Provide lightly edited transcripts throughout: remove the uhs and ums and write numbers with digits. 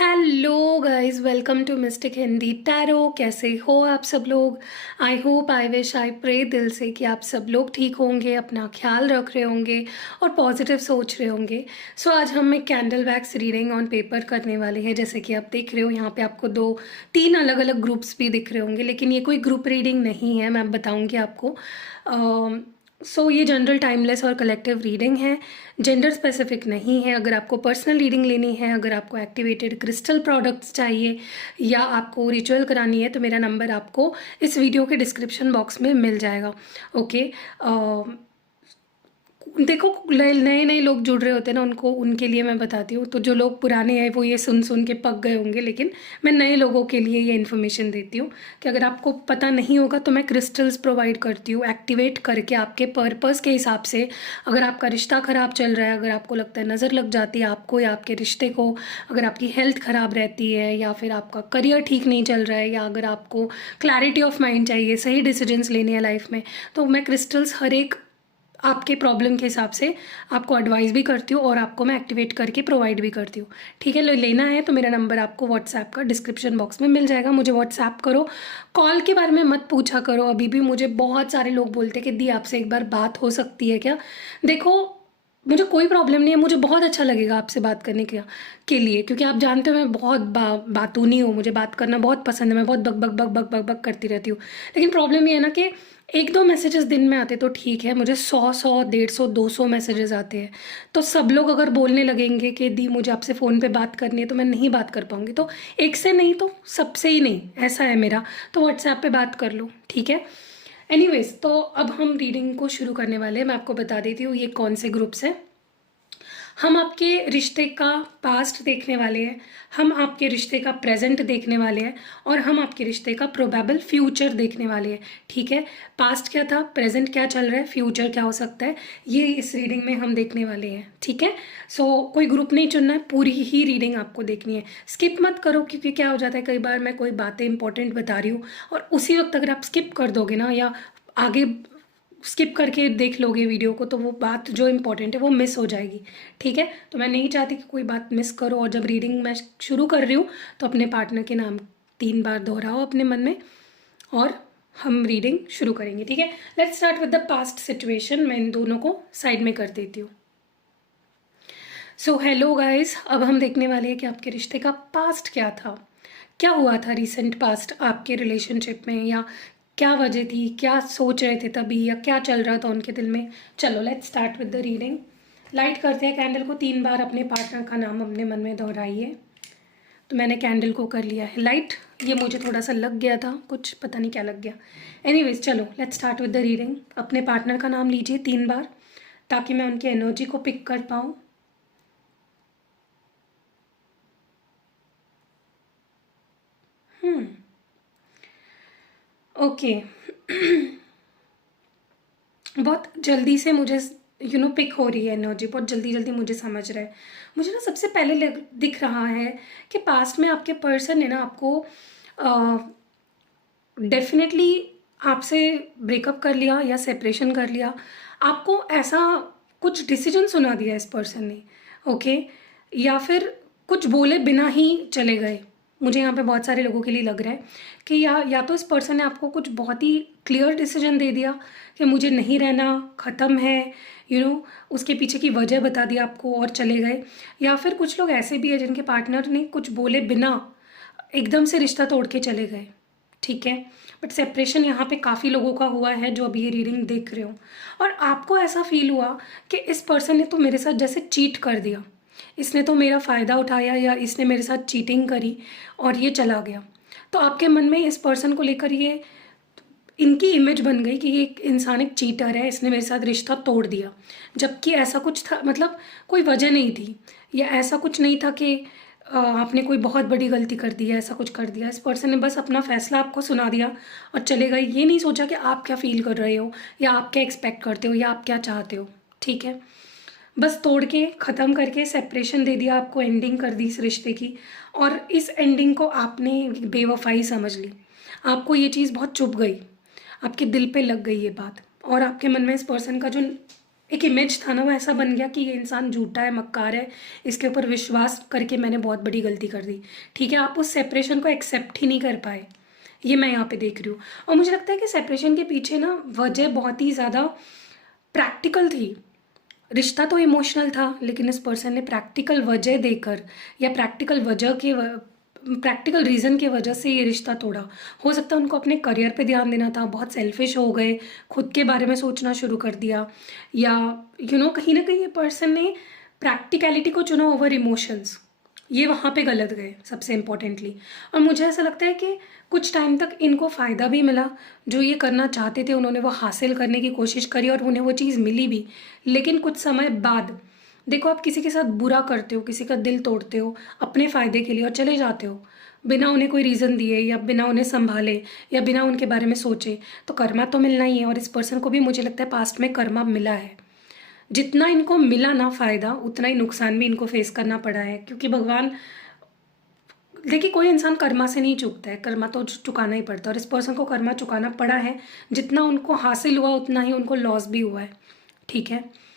Hello guys, welcome to mystic Hindi tarot. कैसे हो आप सब लोग? I hope, I wish, I pray दिल से कि आप सब लोग ठीक होंगे, अपना ख्याल रख रहे होंगे और पॉजिटिव सोच रहे होंगे। सो आज हम एक candle wax reading on paper करने वाले हैं। जैसे कि आप देख रहे हो, यहाँ पे आपको दो तीन अलग अलग ग्रुप्स भी दिख रहे होंगे, लेकिन ये कोई ग्रुप रीडिंग नहीं है, मैं बताऊँगी आपको। सो ये जनरल, टाइमलेस और कलेक्टिव रीडिंग है, जेंडर स्पेसिफिक नहीं है। अगर आपको पर्सनल रीडिंग लेनी है, अगर आपको एक्टिवेटेड क्रिस्टल प्रोडक्ट्स चाहिए या आपको रिचुअल करानी है, तो मेरा नंबर आपको इस वीडियो के डिस्क्रिप्शन बॉक्स में मिल जाएगा। ओके। देखो, नए नए लोग जुड़ रहे होते हैं ना, उनको उनके लिए मैं बताती हूँ। तो जो लोग पुराने हैं वो ये सुन सुन के पक गए होंगे, लेकिन मैं नए लोगों के लिए ये इन्फॉर्मेशन देती हूँ कि अगर आपको पता नहीं होगा तो मैं क्रिस्टल्स प्रोवाइड करती हूँ एक्टिवेट करके आपके पर्पस के हिसाब से। अगर आपका रिश्ता ख़राब चल रहा है, अगर आपको लगता है नज़र लग जाती है आपको या आपके रिश्ते को, अगर आपकी हेल्थ ख़राब रहती है या फिर आपका करियर ठीक नहीं चल रहा है, या अगर आपको क्लैरिटी ऑफ माइंड चाहिए, सही डिसीजंस लेने हैं लाइफ में, तो मैं क्रिस्टल्स हर एक आपके प्रॉब्लम के हिसाब से आपको एडवाइस भी करती हूँ और आपको मैं एक्टिवेट करके प्रोवाइड भी करती हूँ। ठीक है, लेना है तो मेरा नंबर आपको व्हाट्सएप का डिस्क्रिप्शन बॉक्स में मिल जाएगा। मुझे व्हाट्सएप करो, कॉल के बारे में मत पूछा करो। अभी भी मुझे बहुत सारे लोग बोलते हैं कि दी आपसे एक बार बात हो सकती है क्या? देखो, मुझे कोई प्रॉब्लम नहीं है, मुझे बहुत अच्छा लगेगा आपसे बात करने के लिए, क्योंकि आप जानते हो मैं बहुत बातूनी हूँ, मुझे बात करना बहुत पसंद है, मैं बहुत बक बक बक बक बक बक करती रहती हूँ। लेकिन प्रॉब्लम ये है ना कि एक दो मैसेजेस दिन में आते तो ठीक है, मुझे 100 150 200 मैसेजेस आते हैं। तो सब लोग अगर बोलने लगेंगे कि दी मुझे आपसे फ़ोन पे बात करनी है, तो मैं नहीं बात कर पाऊँगी। तो एक से नहीं तो सबसे ही नहीं, ऐसा है मेरा। तो व्हाट्सएप पे बात कर लो, ठीक है। एनीवेज, तो अब हम रीडिंग को शुरू करने वाले हैं। मैं आपको बता देती हूँ ये कौन से ग्रुप्स हैं। हम आपके रिश्ते का पास्ट देखने वाले हैं, हम आपके रिश्ते का प्रेजेंट देखने वाले हैं और हम आपके रिश्ते का प्रोबेबल फ्यूचर देखने वाले हैं। ठीक है, पास्ट क्या था, प्रेजेंट क्या चल रहा है, फ्यूचर क्या हो सकता है, ये इस रीडिंग में हम देखने वाले हैं। ठीक है, सो कोई ग्रुप नहीं चुनना है, पूरी ही रीडिंग आपको देखनी है। स्किप मत करो, क्योंकि क्या हो जाता है, कई बार मैं कोई बातें इंपॉर्टेंट बता रही हूँ और उसी वक्त अगर आप स्किप कर दोगे ना, या आगे स्किप करके देख लोगे वीडियो को, तो वो बात जो इम्पोर्टेंट है वो मिस हो जाएगी। ठीक है, तो मैं नहीं चाहती कि कोई बात मिस करो। और जब रीडिंग मैं शुरू कर रही हूँ तो अपने पार्टनर के नाम 3 बार दोहराओ अपने मन में और हम रीडिंग शुरू करेंगे। ठीक है, let's start with the past situation. मैं इन दोनों को साइड में कर देती हूँ। सो हेलो गाइस, अब हम देखने वाले हैं कि आपके रिश्ते का पास्ट क्या था, क्या हुआ था रिसेंट पास्ट आपके रिलेशनशिप में, या क्या वजह थी, क्या सोच रहे थे तभी, या क्या चल रहा था उनके दिल में। चलो let's start with the reading. Light करते हैं कैंडल को, 3 बार अपने पार्टनर का नाम अपने मन में दोहराइए। तो मैंने कैंडल को कर लिया है लाइट। ये मुझे थोड़ा सा लग गया था, कुछ पता नहीं क्या लग गया। एनीवेज, चलो let's start with the reading. अपने पार्टनर का नाम लीजिए 3 बार, ताकि मैं उनकी एनर्जी को पिक कर पाऊँ। ओके। बहुत जल्दी से मुझे पिक हो रही है एनर्जी, बहुत जल्दी जल्दी मुझे समझ रहा है। मुझे ना सबसे पहले दिख रहा है कि पास्ट में आपके पर्सन ने ना आपको डेफिनेटली आपसे ब्रेकअप कर लिया या सेपरेशन कर लिया। आपको ऐसा कुछ डिसीजन सुना दिया इस पर्सन ने। ओके, या फिर कुछ बोले बिना ही चले गए। मुझे यहाँ पे बहुत सारे लोगों के लिए लग रहा है कि या तो इस पर्सन ने आपको कुछ बहुत ही क्लियर डिसीजन दे दिया कि मुझे नहीं रहना, ख़त्म है, उसके पीछे की वजह बता दी आपको और चले गए। या फिर कुछ लोग ऐसे भी है जिनके पार्टनर ने कुछ बोले बिना एकदम से रिश्ता तोड़ के चले गए। ठीक है, बट सेपरेशन यहाँ पे काफ़ी लोगों का हुआ है जो अभी ये रीडिंग देख रहे हो, और आपको ऐसा फील हुआ कि इस पर्सन ने तो मेरे साथ जैसे चीट कर दिया, इसने तो मेरा फ़ायदा उठाया, या इसने मेरे साथ चीटिंग करी और ये चला गया। तो आपके मन में इस पर्सन को लेकर ये इनकी इमेज बन गई कि ये एक इंसान एक चीटर है, इसने मेरे साथ रिश्ता तोड़ दिया। जबकि ऐसा कुछ था, मतलब कोई वजह नहीं थी, या ऐसा कुछ नहीं था कि आपने कोई बहुत बड़ी गलती कर दी है, ऐसा कुछ कर दिया। इस पर्सन ने बस अपना फैसला आपको सुना दिया और चले गए। ये नहीं सोचा कि आप क्या फील कर रहे हो, या आप क्या एक्सपेक्ट करते हो, या आप क्या चाहते हो। ठीक है, बस तोड़ के ख़त्म करके सेपरेशन दे दिया आपको, एंडिंग कर दी इस रिश्ते की। और इस एंडिंग को आपने बेवफाई समझ ली। आपको ये चीज़ बहुत चुभ गई, आपके दिल पे लग गई ये बात, और आपके मन में इस पर्सन का जो एक इमेज था ना, वो ऐसा बन गया कि ये इंसान झूठा है, मक्कार है, इसके ऊपर विश्वास करके मैंने बहुत बड़ी गलती कर दी। ठीक है, आप उस सेपरेशन को एक्सेप्ट ही नहीं कर पाए, ये मैं यहाँ पे देख रही हूँ। और मुझे लगता है कि सेपरेशन के पीछे ना वजह बहुत ही ज़्यादा प्रैक्टिकल थी। रिश्ता तो इमोशनल था, लेकिन इस पर्सन ने प्रैक्टिकल वजह देकर या प्रैक्टिकल रीज़न की वजह से ये रिश्ता तोड़ा। हो सकता है उनको अपने करियर पे ध्यान देना था, बहुत सेल्फिश हो गए, खुद के बारे में सोचना शुरू कर दिया, या कहीं ना कहीं ये पर्सन ने प्रैक्टिकलिटी को चुना ओवर इमोशंस। ये वहाँ पे गलत गए सबसे इम्पोर्टेंटली। और मुझे ऐसा लगता है कि कुछ टाइम तक इनको फ़ायदा भी मिला, जो ये करना चाहते थे उन्होंने वो हासिल करने की कोशिश करी और उन्हें वो चीज़ मिली भी। लेकिन कुछ समय बाद देखो, आप किसी के साथ बुरा करते हो, किसी का दिल तोड़ते हो अपने फ़ायदे के लिए और चले जाते हो बिना उन्हें कोई रीज़न दिए या बिना उन्हें संभाले या बिना उनके बारे में सोचे, तो कर्मा तो मिलना ही है। और इस पर्सन को भी मुझे लगता है पास्ट में कर्मा मिला है। जितना इनको मिला ना फ़ायदा, उतना ही नुकसान भी इनको फेस करना पड़ा है, क्योंकि भगवान, देखिए कोई इंसान कर्मा से नहीं चूकता है, कर्मा तो चुकाना ही पड़ता है। और इस पर्सन को कर्मा चुकाना पड़ा है। जितना उनको हासिल हुआ उतना ही उनको लॉस भी हुआ है। ठीक है,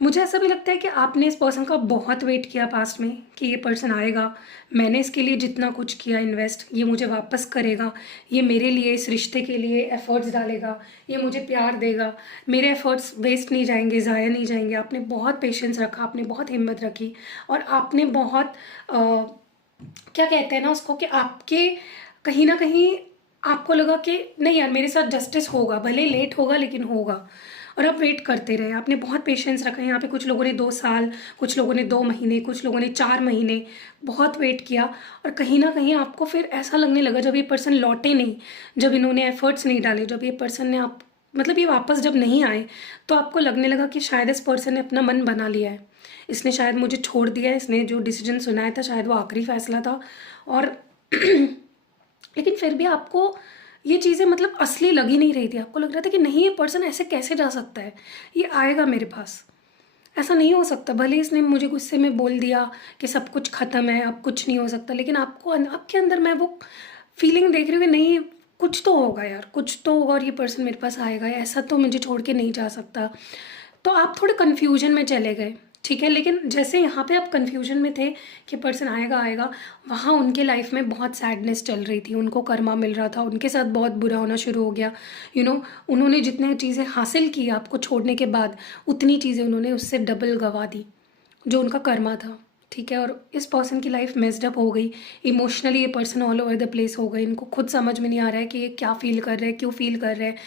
मुझे ऐसा भी लगता है कि आपने इस पर्सन का बहुत वेट किया पास्ट में कि ये पर्सन आएगा, मैंने इसके लिए जितना कुछ किया इन्वेस्ट, ये मुझे वापस करेगा, ये मेरे लिए इस रिश्ते के लिए एफर्ट्स डालेगा, ये मुझे प्यार देगा, मेरे एफर्ट्स वेस्ट नहीं जाएंगे, ज़ाया नहीं जाएंगे। आपने बहुत पेशेंस रखा, आपने बहुत हिम्मत रखी, और आपने बहुत क्या कहते हैं ना उसको, कि आपके कहीं ना कहीं आपको लगा कि नहीं यार मेरे साथ जस्टिस होगा, भले लेट होगा लेकिन होगा। और आप वेट करते रहे, आपने बहुत पेशेंस रखा। यहाँ पे कुछ लोगों ने 2 साल, कुछ लोगों ने 2 महीने, कुछ लोगों ने 4 महीने बहुत वेट किया। और कहीं ना कहीं आपको फिर ऐसा लगने लगा, जब ये पर्सन लौटे नहीं, जब इन्होंने एफर्ट्स नहीं डाले, जब ये पर्सन ने मतलब ये वापस जब नहीं आए, तो आपको लगने लगा कि शायद इस पर्सन ने अपना मन बना लिया है, इसने शायद मुझे छोड़ दिया है, इसने जो डिसीजन सुनाया था शायद वो आखिरी फैसला था। और लेकिन फिर भी आपको ये चीज़ें मतलब असली लग ही नहीं रही थी। आपको लग रहा था कि नहीं, ये पर्सन ऐसे कैसे जा सकता है, ये आएगा मेरे पास, ऐसा नहीं हो सकता। भले इसने मुझे गुस्से में बोल दिया कि सब कुछ ख़त्म है, अब कुछ नहीं हो सकता, लेकिन आपको आपके अंदर मैं वो फीलिंग देख रही हूँ कि नहीं, कुछ तो होगा यार, कुछ तो होगा और ये पर्सन मेरे पास आएगा, ऐसा तो मुझे छोड़ के नहीं जा सकता। तो आप थोड़े कन्फ्यूजन में चले गए। ठीक है, लेकिन जैसे यहाँ पे आप कन्फ्यूजन में थे कि पर्सन आएगा आएगा, वहाँ उनके लाइफ में बहुत सैडनेस चल रही थी, उनको कर्मा मिल रहा था, उनके साथ बहुत बुरा होना शुरू हो गया। उन्होंने जितने चीज़ें हासिल की आपको छोड़ने के बाद, उतनी चीज़ें उन्होंने उससे डबल गंवा दी जो उनका कर्मा था। ठीक है, और इस पर्सन की लाइफ मेस्ड अप हो गई। इमोशनली ये person all over the place हो गए। इनको खुद समझ में नहीं आ रहा है कि ये क्या फील कर रहे हैं, क्यों फील कर रहे हैं।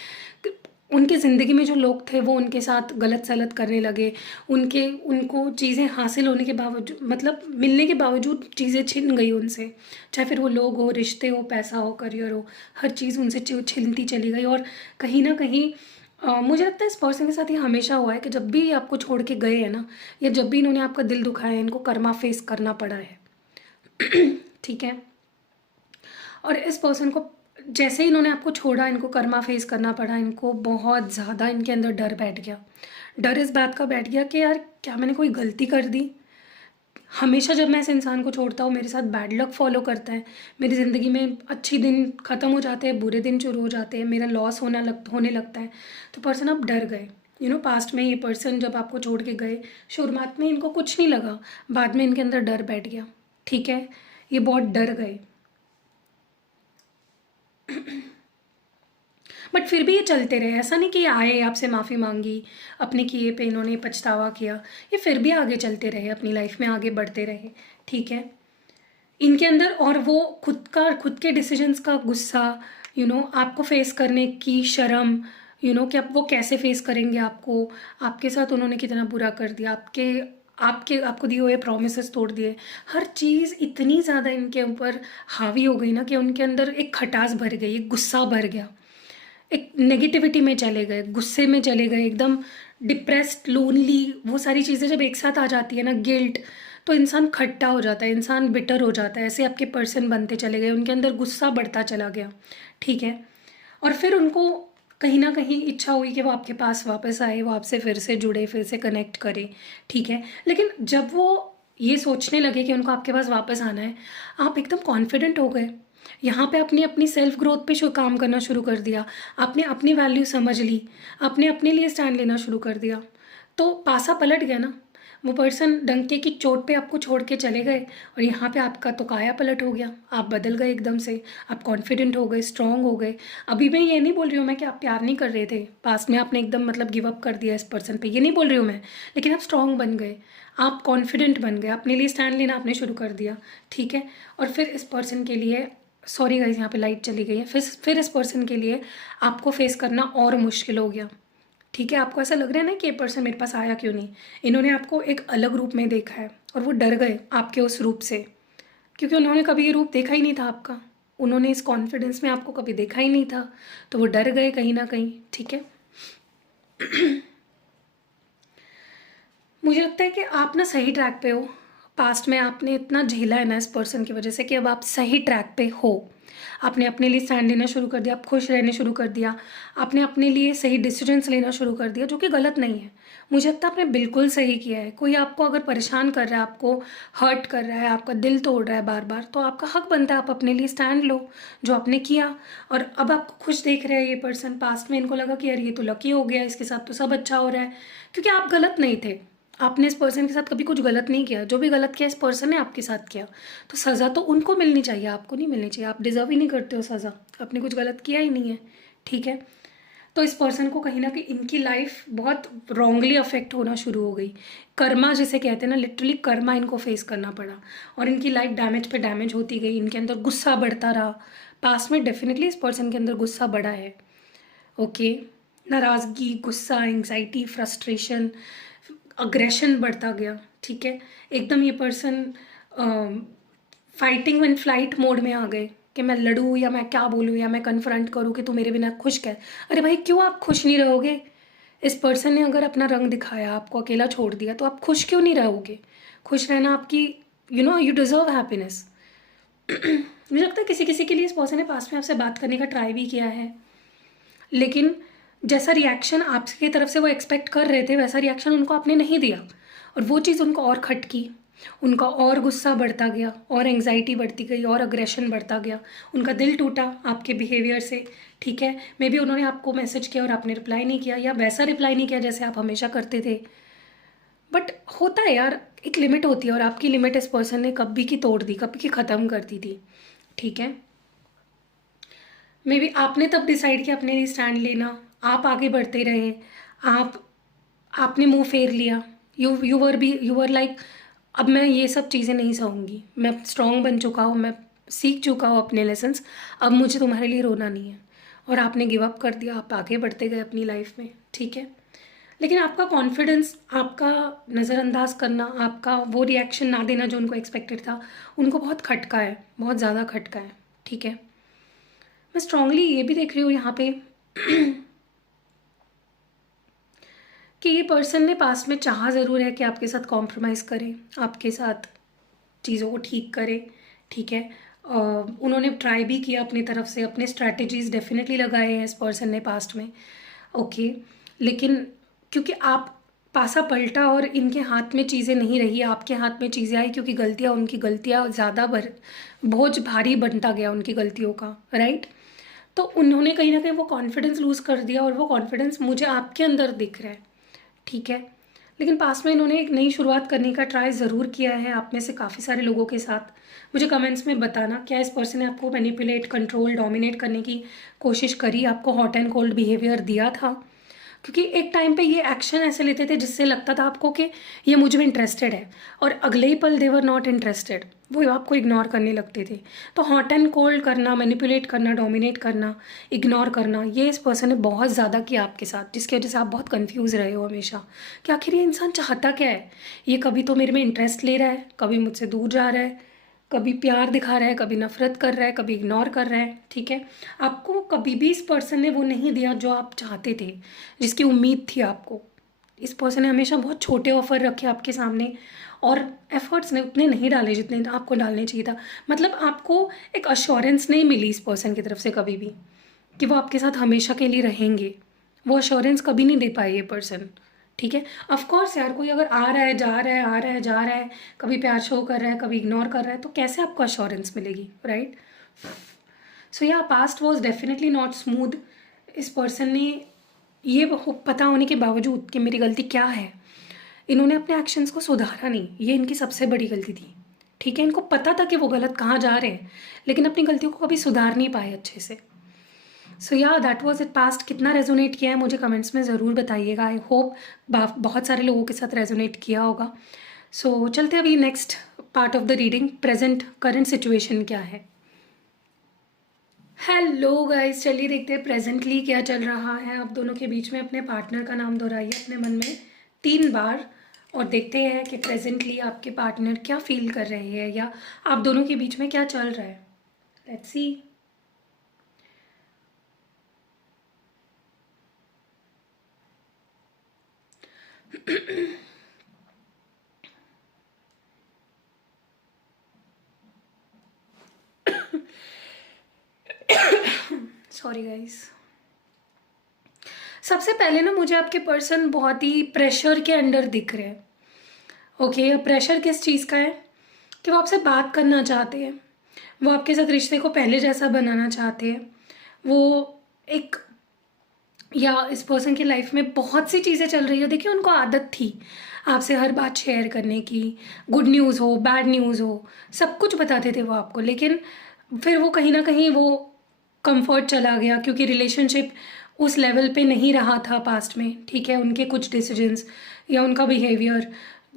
उनके ज़िंदगी में जो लोग थे वो उनके साथ गलत सलत करने लगे। उनको चीज़ें हासिल होने के बावजूद, मतलब मिलने के बावजूद चीज़ें छिन गई उनसे, चाहे फिर वो लोग हो, रिश्ते हो, पैसा हो, करियर हो, हर चीज़ उनसे छिनती चली गई। और कहीं ना कहीं मुझे लगता है इस पर्सन के साथ ये हमेशा हुआ है कि जब भी ये आपको छोड़ के गए हैं ना, या जब भी इन्होंने आपका दिल दुखाया है, इनको कर्मा फेस करना पड़ा है। ठीक है, और इस पर्सन को जैसे ही इन्होंने आपको छोड़ा, इनको कर्मा फेस करना पड़ा। इनको बहुत ज़्यादा इनके अंदर डर बैठ गया। डर इस बात का बैठ गया कि यार क्या मैंने कोई गलती कर दी। हमेशा जब मैं इस इंसान को छोड़ता हूँ मेरे साथ बैड लक फॉलो करता है, मेरी ज़िंदगी में अच्छी दिन ख़त्म हो जाते हैं, बुरे दिन शुरू हो जाते हैं, मेरा लॉस होने लगता है। तो पर्सन आप डर गए। पास्ट में ये पर्सन जब आपको छोड़ के गए, शुरुआत में इनको कुछ नहीं लगा, बाद में इनके अंदर डर बैठ गया। ठीक है, ये बहुत डर गए। बट फिर भी ये चलते रहे। ऐसा नहीं कि ये आए, आपसे माफ़ी मांगी, अपने किए पे इन्होंने पछतावा किया, ये फिर भी आगे चलते रहे, अपनी लाइफ में आगे बढ़ते रहे। ठीक है, इनके अंदर और वो खुद के डिसीजंस का गुस्सा, आपको फेस करने की शर्म, कि अब वो कैसे फेस करेंगे आपको, आपके साथ उन्होंने कितना बुरा कर दिया, आपको दिए हुए प्रोमिसेस तोड़ दिए, हर चीज़ इतनी ज़्यादा इनके ऊपर हावी हो गई ना कि उनके अंदर एक खटास भर गई, एक गुस्सा भर गया, एक नेगेटिविटी में चले गए, गुस्से में चले गए, एकदम डिप्रेस्ड, लोनली। वो सारी चीज़ें जब एक साथ आ जाती है ना, गिल्ट, तो इंसान खट्टा हो जाता है, इंसान बिटर हो जाता है। ऐसे आपके पर्सन बनते चले गए, उनके अंदर गुस्सा बढ़ता चला गया। ठीक है, और फिर उनको कहीं ना कहीं इच्छा हुई कि वो आपके पास वापस आए, वो आपसे फिर से जुड़े, फिर से कनेक्ट करे। ठीक है, लेकिन जब वो ये सोचने लगे कि उनको आपके पास वापस आना है, आप एकदम कॉन्फिडेंट हो गए। यहाँ पे आपने अपनी सेल्फ ग्रोथ पे काम करना शुरू कर दिया, आपने अपनी वैल्यू समझ ली, आपने अपने लिए स्टैंड लेना शुरू कर दिया। तो पासा पलट गया ना, वो पर्सन डंके की चोट पे आपको छोड़ के चले गए और यहाँ पे आपका तो काया पलट हो गया, आप बदल गए एकदम से, आप कॉन्फिडेंट हो गए, स्ट्रांग हो गए। अभी मैं ये नहीं बोल रही हूँ मैं कि आप प्यार नहीं कर रहे थे, पास में आपने एकदम मतलब गिव अप कर दिया इस पर्सन पे, ये नहीं बोल रही हूँ मैं, लेकिन आप स्ट्रांग बन गए, आप कॉन्फिडेंट बन गए, अपने लिए स्टैंड लेना आपने शुरू कर दिया, ठीक है। और फिर इस पर्सन के लिए, सॉरी गाइज यहाँ पे लाइट चली गई है, फिर इस पर्सन के लिए आपको फेस करना और मुश्किल हो गया, ठीक है। आपको ऐसा लग रहा है ना कि ये पर्सन मेरे पास आया क्यों नहीं, इन्होंने आपको एक अलग रूप में देखा है और वो डर गए आपके उस रूप से, क्योंकि उन्होंने कभी ये रूप देखा ही नहीं था आपका, उन्होंने इस कॉन्फिडेंस में आपको कभी देखा ही नहीं था, तो वो डर गए कहीं ना कहीं, ठीक है। मुझे लगता है कि आप ना सही ट्रैक पे हो, पास्ट में आपने इतना झेला है ना इस पर्सन की वजह से कि अब आप सही ट्रैक पे हो, आपने अपने लिए स्टैंड लेना शुरू कर दिया, आप खुश रहने शुरू कर दिया, आपने अपने लिए सही डिसीजंस लेना शुरू कर दिया, जो कि गलत नहीं है। मुझे लगता है आपने बिल्कुल सही किया है। कोई आपको अगर परेशान कर रहा है, आपको हर्ट कर रहा है, आपका दिल तोड़ रहा है बार बार, तो आपका हक बनता है आप अपने लिए स्टैंड लो, जो आपने किया। और अब आपको खुश देख रहे हैं ये पर्सन, पास्ट में इनको लगा कि यार ये तो लकी हो गया, इसके साथ तो सब अच्छा हो रहा है, क्योंकि आप गलत नहीं थे, आपने इस पर्सन के साथ कभी कुछ गलत नहीं किया, जो भी गलत किया इस पर्सन ने आपके साथ किया, तो सज़ा तो उनको मिलनी चाहिए, आपको नहीं मिलनी चाहिए, आप डिज़र्व ही नहीं करते हो सज़ा, आपने कुछ गलत किया ही नहीं है, ठीक है। तो इस पर्सन को कहीं ना कहीं इनकी लाइफ बहुत रॉन्गली अफेक्ट होना शुरू हो गई, कर्मा जिसे कहते हैं ना, लिटरली कर्मा इनको फेस करना पड़ा और इनकी लाइफ डैमेज पे डैमेज होती गई, इनके अंदर गुस्सा बढ़ता रहा। पास्ट में डेफिनेटली इस पर्सन के अंदर गुस्सा बढ़ा है, ओके, नाराज़गी, गुस्सा, एंग्जाइटी, फ्रस्ट्रेशन, अग्रेशन बढ़ता गया, ठीक है। एकदम ये person fighting and flight mode में आ गए कि मैं लड़ूँ या मैं क्या बोलूँ या मैं कन्फ्रंट करूँ कि तू मेरे बिना खुश कैसे। अरे भाई क्यों आप खुश नहीं रहोगे? इस पर्सन ने अगर अपना रंग दिखाया, आपको अकेला छोड़ दिया, तो आप खुश क्यों नहीं रहोगे? खुश रहना आपकी, यू डिज़र्व हैप्पीनेस। मुझे लगता है किसी किसी के लिए इस पर्सन ने पास में आपसे बात करने का ट्राई भी किया है, लेकिन जैसा रिएक्शन आपकी तरफ से वो एक्सपेक्ट कर रहे थे वैसा रिएक्शन उनको आपने नहीं दिया, और वो चीज़ उनको और खटकी, उनका और गुस्सा बढ़ता गया, और एंग्जाइटी बढ़ती गई, और अग्रेशन बढ़ता गया, उनका दिल टूटा आपके बिहेवियर से, ठीक है। मे बी उन्होंने आपको मैसेज किया और आपने रिप्लाई नहीं किया, या वैसा रिप्लाई नहीं किया जैसे आप हमेशा करते थे, बट होता है यार, एक लिमिट होती है, और आपकी लिमिट इस पर्सन ने कभी की तोड़ दी, कभी की ख़त्म कर दी थी, ठीक है। मे बी आपने तब डिसाइड किया अपने लिए स्टैंड लेना, आप आगे बढ़ते रहे, आप आपने मुंह फेर लिया, यू वर लाइक अब मैं ये सब चीज़ें नहीं सहूँगी, मैं स्ट्रांग बन चुका हूँ, मैं सीख चुका हूँ अपने लेसन्स, अब मुझे तुम्हारे लिए रोना नहीं है, और आपने गिव अप कर दिया, आप आगे बढ़ते गए अपनी लाइफ में, ठीक है। लेकिन आपका कॉन्फिडेंस, आपका नज़रअंदाज करना, आपका वो रिएक्शन ना देना जो उनको एक्सपेक्टेड था, उनको बहुत खटका है, बहुत ज़्यादा खटका है, ठीक है। मैं स्ट्रांगली ये भी देख रही हूँ यहाँ पे कि ये पर्सन ने पास्ट में चाहा ज़रूर है कि आपके साथ कॉम्प्रोमाइज़ करे, आपके साथ चीज़ों को ठीक करे, ठीक है। उन्होंने ट्राई भी किया अपनी तरफ से, अपने स्ट्रैटेजीज़ डेफिनेटली लगाए हैं इस पर्सन ने पास्ट में, ओके। लेकिन क्योंकि आप पासा पलटा और इनके हाथ में चीज़ें नहीं रही, आपके हाथ में चीज़ें आई, क्योंकि गलतियाँ, उनकी गलतियाँ ज़्यादा बोझ भारी बनता गया उनकी गलतियों का, राइट। तो उन्होंने कहीं ना कहीं वो कॉन्फिडेंस लूज़ कर दिया, और वो कॉन्फिडेंस मुझे आपके अंदर दिख रहा है, ठीक है। लेकिन पास में इन्होंने एक नई शुरुआत करने का ट्राई ज़रूर किया है आप में से काफ़ी सारे लोगों के साथ। मुझे कमेंट्स में बताना, क्या इस पर्सन ने आपको मैनिपुलेट, कंट्रोल, डोमिनेट करने की कोशिश करी, आपको हॉट एंड कोल्ड बिहेवियर दिया था? क्योंकि एक टाइम पे ये एक्शन ऐसे लेते थे जिससे लगता था आपको कि ये मुझ में इंटरेस्टेड है, और अगले ही पल देवर नॉट इंटरेस्टेड, वो आपको इग्नोर करने लगते थे। तो हॉट एंड कोल्ड करना, मैनिपुलेट करना, डोमिनेट करना, इग्नोर करना, ये इस पर्सन ने बहुत ज़्यादा किया आपके साथ, जिसकी वजह से आप बहुत कंफ्यूज रहे हो हमेशा कि आखिर ये इंसान चाहता क्या है। ये कभी तो मेरे में इंटरेस्ट ले रहा है, कभी मुझसे दूर जा रहा है, कभी प्यार दिखा रहा है, कभी नफरत कर रहा है, कभी इग्नोर कर रहा है, ठीक है। आपको कभी भी इस पर्सन ने वो नहीं दिया जो आप चाहते थे, जिसकी उम्मीद थी आपको। इस पर्सन ने हमेशा बहुत छोटे ऑफर रखे आपके सामने, और एफर्ट्स ने उतने नहीं डाले जितने आपको डालने चाहिए था। मतलब आपको एक अश्योरेंस नहीं मिली इस पर्सन की तरफ से कभी भी कि वो आपके साथ हमेशा के लिए रहेंगे, वो अश्योरेंस कभी नहीं दे पाए ये पर्सन, ठीक है। ऑफ कोर्स यार, कोई अगर आ रहा है, जा रहा है, आ रहा है, जा रहा है, कभी प्यार शो कर रहा है, कभी इग्नोर कर रहा है, तो कैसे आपको अश्योरेंस मिलेगी, राइट। सो या past was definitely not smooth. इस पर्सन ने ये पता होने के बावजूद कि मेरी गलती क्या है, इन्होंने अपने एक्शंस को सुधारा नहीं, ये इनकी सबसे बड़ी गलती थी। ठीक है, इनको पता था कि वो गलत कहाँ जा रहे हैं, लेकिन अपनी गलतियों को कभी सुधार नहीं पाए अच्छे से। सो या दैट वॉज इट पास्ट। कितना रेजोनेट किया है मुझे कमेंट्स में ज़रूर बताइएगा। आई होप बहुत सारे लोगों के साथ रेजोनेट किया होगा। सो चलते अभी next part of the reading, present current situation क्या है। हेलो गाइस, चलिए देखते हैं प्रेजेंटली क्या चल रहा है आप दोनों के बीच में। अपने पार्टनर का नाम दोहराइए अपने मन में 3 बार और देखते हैं कि प्रेजेंटली आपके पार्टनर क्या फील कर रहे हैं या आप दोनों के बीच में क्या चल रहा है। Let's see. Sorry guys. सबसे पहले ना मुझे आपके पर्सन बहुत ही प्रेशर के अंडर दिख रहे हैं। ओके, प्रेशर किस चीज़ का है कि वो आपसे बात करना चाहते हैं, वो आपके साथ रिश्ते को पहले जैसा बनाना चाहते हैं। वो एक या इस पर्सन की लाइफ में बहुत सी चीज़ें चल रही है। देखिए, उनको आदत थी आपसे हर बात शेयर करने की, गुड न्यूज़ हो बैड न्यूज़ हो सब कुछ बताते थे वो आपको। लेकिन फिर वो कहीं ना कहीं वो कंफर्ट चला गया, क्योंकि रिलेशनशिप उस लेवल पे नहीं रहा था पास्ट में। ठीक है, उनके कुछ डिसीजंस या उनका बिहेवियर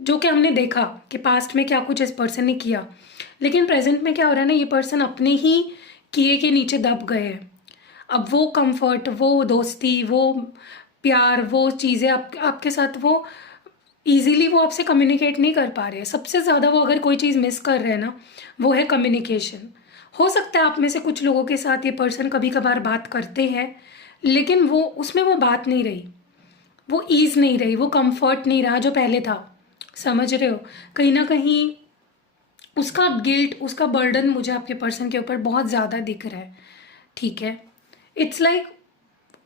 जो कि हमने देखा कि पास्ट में क्या कुछ इस पर्सन ने किया। लेकिन प्रेजेंट में क्या हो रहा है ना, ये पर्सन अपने ही किए के नीचे दब गए हैं। अब वो कंफर्ट, वो दोस्ती, वो प्यार, वो चीज़ें आपके साथ वो इजीली वो आपसे कम्युनिकेट नहीं कर पा रहे हैं। सबसे ज़्यादा वो अगर कोई चीज़ मिस कर रहे हैं ना, वो है कम्युनिकेशन। हो सकता है आप में से कुछ लोगों के साथ ये पर्सन कभी कभार बात करते हैं, लेकिन वो उसमें वो बात नहीं रही, वो ईज़ नहीं रही, वो कंफर्ट नहीं रहा जो पहले था। समझ रहे हो, कहीं ना कहीं उसका गिल्ट, उसका बर्डन मुझे आपके पर्सन के ऊपर बहुत ज़्यादा दिख रहा है। ठीक है, इट्स लाइक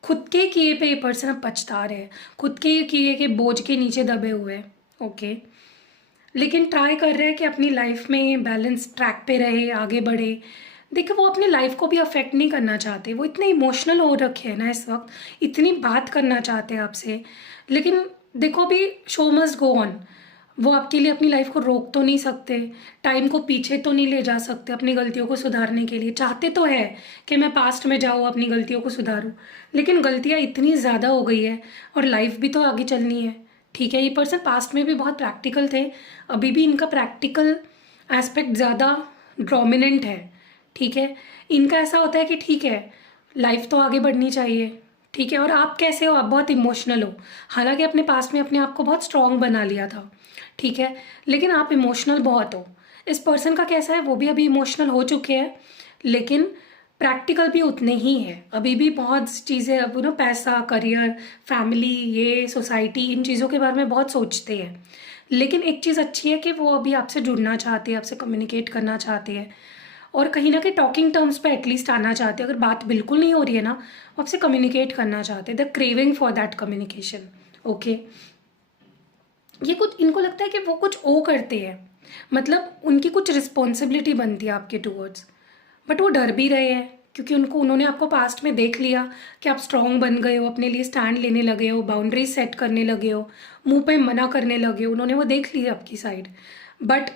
खुद के किए पे ये पर्सन अब पछता रहे हैं, खुद के किए के बोझ के नीचे दबे हुए हैं। ओके, लेकिन ट्राई कर रहे हैं कि अपनी लाइफ में बैलेंस ट्रैक पे रहे, आगे बढ़े। देखिए, वो अपनी लाइफ को भी अफेक्ट नहीं करना चाहते, वो इतने इमोशनल हो रखे हैं ना इस वक्त, इतनी बात करना चाहते हैं आपसे। लेकिन देखो, अभी शो मस्ट गो ऑन। वो आपके लिए अपनी लाइफ को रोक तो नहीं सकते, टाइम को पीछे तो नहीं ले जा सकते अपनी गलतियों को सुधारने के लिए। चाहते तो है कि मैं पास्ट में जाऊँ, अपनी गलतियों को सुधारूँ, लेकिन गलतियाँ इतनी ज़्यादा हो गई है और लाइफ भी तो आगे चलनी है। ठीक है, ये पर्सन पास्ट में भी बहुत प्रैक्टिकल थे, अभी भी इनका प्रैक्टिकल एस्पेक्ट ज़्यादा डोमिनेंट है। ठीक है, इनका ऐसा होता है कि ठीक है लाइफ तो आगे बढ़नी चाहिए। ठीक है, और आप कैसे हो, आप बहुत इमोशनल हो। हालांकि अपने पास में अपने आप को बहुत स्ट्रॉन्ग बना लिया था। ठीक है, लेकिन आप इमोशनल बहुत हो। इस पर्सन का कैसा है, वो भी अभी इमोशनल हो चुके हैं, लेकिन प्रैक्टिकल भी उतने ही हैं। अभी भी बहुत चीज़ें, अब ना पैसा, करियर, फैमिली, ये सोसाइटी, इन चीज़ों के बारे में बहुत सोचते हैं। लेकिन एक चीज़ अच्छी है कि वो अभी आपसे जुड़ना चाहते हैं, आपसे कम्युनिकेट करना चाहते हैं और कहीं ना कहीं टॉकिंग टर्म्स पे एटलीस्ट आना चाहते हैं। अगर बात बिल्कुल नहीं हो रही है ना, वो आपसे कम्युनिकेट करना चाहते हैं, the craving for that communication. Okay, ये कुछ इनको लगता है कि वो कुछ ओ करते हैं, मतलब उनकी कुछ रिस्पॉन्सिबिलिटी बनती है आपके टूवर्ड्स, बट वो डर भी रहे हैं क्योंकि उन्होंने आपको पास्ट में देख लिया कि आप स्ट्रॉन्ग बन गए हो, अपने लिए स्टैंड लेने लगे हो, बाउंड्रीज सेट करने लगे हो, मुंह पे मना करने लगे हो। उन्होंने वो देख लिया आपकी साइड, बट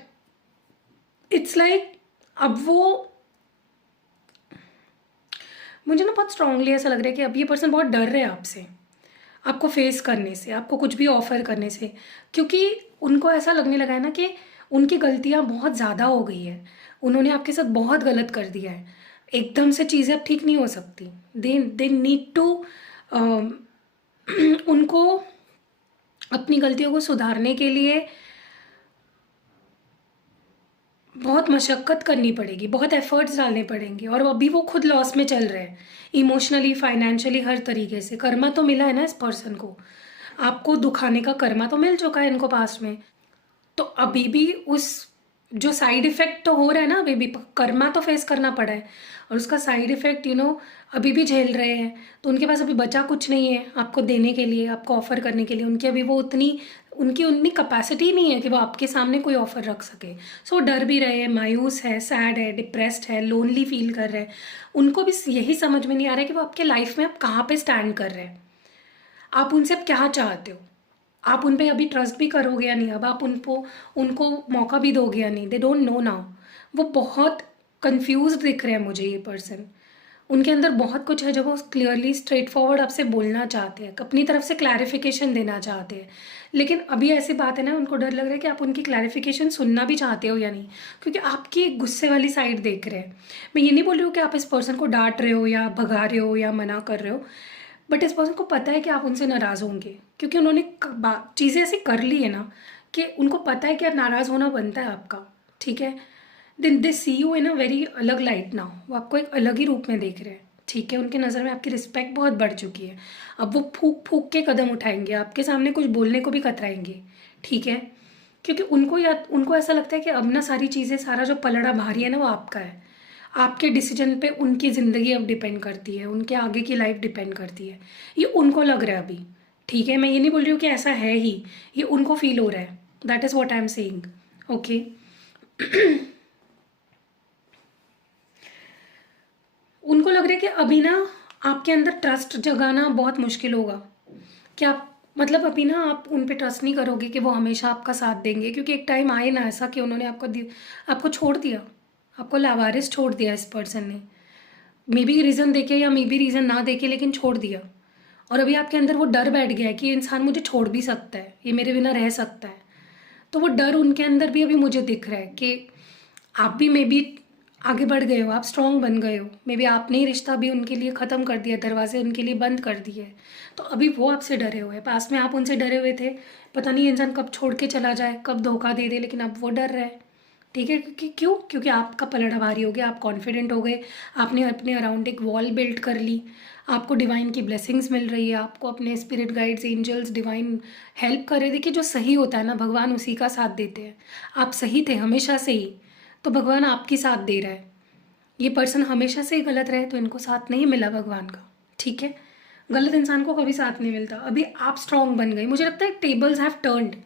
इट्स लाइक अब वो, मुझे ना बहुत स्ट्रांगली ऐसा लग रहा है कि अब ये पर्सन बहुत डर रहे हैं आपसे, आपको फेस करने से, आपको कुछ भी ऑफर करने से, क्योंकि उनको ऐसा लगने लगा है ना कि उनकी गलतियां बहुत ज़्यादा हो गई है, उन्होंने आपके साथ बहुत गलत कर दिया है। एकदम से चीज़ें अब ठीक नहीं हो सकती। दे नीड टू उनको अपनी गलतियों को सुधारने के लिए बहुत मशक्क़त करनी पड़ेगी, बहुत एफर्ट्स डालने पड़ेंगे, और अभी वो खुद लॉस में चल रहे हैं, इमोशनली, फाइनेंशियली, हर तरीके से। कर्मा तो मिला है ना इस पर्सन को, आपको दुखाने का कर्मा तो मिल चुका है इनको पास्ट में, तो अभी भी उस जो साइड इफ़ेक्ट तो हो रहा है ना, अभी भी कर्मा तो फेस करना पड़ा है और उसका साइड इफ़ेक्ट अभी भी झेल रहे हैं। तो उनके पास अभी बचा कुछ नहीं है आपको देने के लिए, आपको ऑफ़र करने के लिए। उनकी अभी वो उनकी उतनी कैपेसिटी नहीं है कि वो आपके सामने कोई ऑफ़र रख सके। सो डर भी रहे हैं, मायूस है, सैड है, डिप्रेस्ड है, लोनली फील कर रहे हैं। उनको भी यही समझ में नहीं आ रहा है कि वो आपके लाइफ में आप कहाँ पे स्टैंड कर रहे हैं, आप उनसे अब क्या चाहते हो। आप उन पे अभी ट्रस्ट भी करोगे या नहीं, अब आप उनको उनको मौका भी दोगे या नहीं, दे डोंट नो नाउ। वो बहुत कंफ्यूज दिख रहे हैं मुझे ये पर्सन। उनके अंदर बहुत कुछ है जो वो क्लियरली स्ट्रेट फॉरवर्ड आपसे बोलना चाहते हैं, अपनी तरफ से क्लैरिफिकेशन देना चाहते हैं। लेकिन अभी ऐसी बात है ना, उनको डर लग रहा है कि आप उनकी क्लैरिफिकेशन सुनना भी चाहते हो या नहीं, क्योंकि आपकी एक गुस्से वाली साइड देख रहे हैं। मैं ये नहीं बोल रही हूँ कि आप इस पर्सन को डांट रहे हो या भगा रहे हो या मना कर रहे हो, बट इस पर्सन को पता है कि आप उनसे नाराज़ होंगे, क्योंकि उन्होंने चीज़ें ऐसी कर ली है ना कि उनको पता है कि आप नाराज़ होना बनता है आपका। ठीक है, then they see you in a very अलग लाइट नाउ, वो आपको एक अलग ही रूप में देख रहे हैं। ठीक है, उनकी नज़र में आपकी रिस्पेक्ट बहुत बढ़ चुकी है। अब वो फूक फूक के कदम उठाएंगे, आपके सामने कुछ बोलने को भी कतराएंगे। ठीक है, क्योंकि उनको ऐसा लगता है कि अब ना सारी चीज़ें, सारा जो पलड़ा भारी है ना वो आपका है। आपके डिसीजन पे उनकी ज़िंदगी अब डिपेंड करती है, उनके आगे की लाइफ डिपेंड करती है, ये उनको लग रहा है अभी। ठीक है, मैं ये नहीं बोल रही हूँ कि ऐसा है ही, ये उनको फील हो रहा है। That is what I am saying. Okay, उनको लग रहा है कि अभी ना आपके अंदर ट्रस्ट जगाना बहुत मुश्किल होगा, कि आप मतलब अभी ना आप उन पे ट्रस्ट नहीं करोगे कि वो हमेशा आपका साथ देंगे, क्योंकि एक टाइम आए ना ऐसा कि उन्होंने आपको छोड़ दिया, आपको लावारिस छोड़ दिया इस पर्सन ने। मे बी रीज़न देके या मे बी रीज़न ना देके, लेकिन छोड़ दिया। और अभी आपके अंदर वो डर बैठ गया है कि ये इंसान मुझे छोड़ भी सकता है, ये मेरे बिना रह सकता है। तो वो डर उनके अंदर भी अभी मुझे दिख रहा है कि आप भी मे बी आगे बढ़ गए हो, आप स्ट्रांग बन गए हो, मे बी आपने ही रिश्ता भी उनके लिए ख़त्म कर दिया, दरवाजे उनके लिए बंद कर दिए। तो अभी वो आपसे डरे हुए हैं, पास में आप उनसे डरे हुए थे, पता नहीं ये इंसान कब छोड़ के चला जाए, कब धोखा दे दे, लेकिन अब वो डर रहा है। ठीक है, क्योंकि आपका पलड़ा भारी हो गया, आप कॉन्फिडेंट हो गए, आपने अपने अराउंड एक वॉल बिल्ड कर ली, आपको डिवाइन की ब्लेसिंग्स मिल रही है, आपको अपने spirit guides, angels, divine help कर रहे थे। कि जो सही होता है ना, भगवान उसी का साथ देते हैं। आप सही थे हमेशा से ही, तो भगवान आपकी साथ दे रहा है। ये पर्सन हमेशा से ही गलत रहे तो इनको साथ नहीं मिला भगवान का। ठीक है, गलत इंसान को कभी साथ नहीं मिलता। अभी आप स्ट्रांग बन गई, मुझे लगता है टेबल्स हैव टर्न्ड,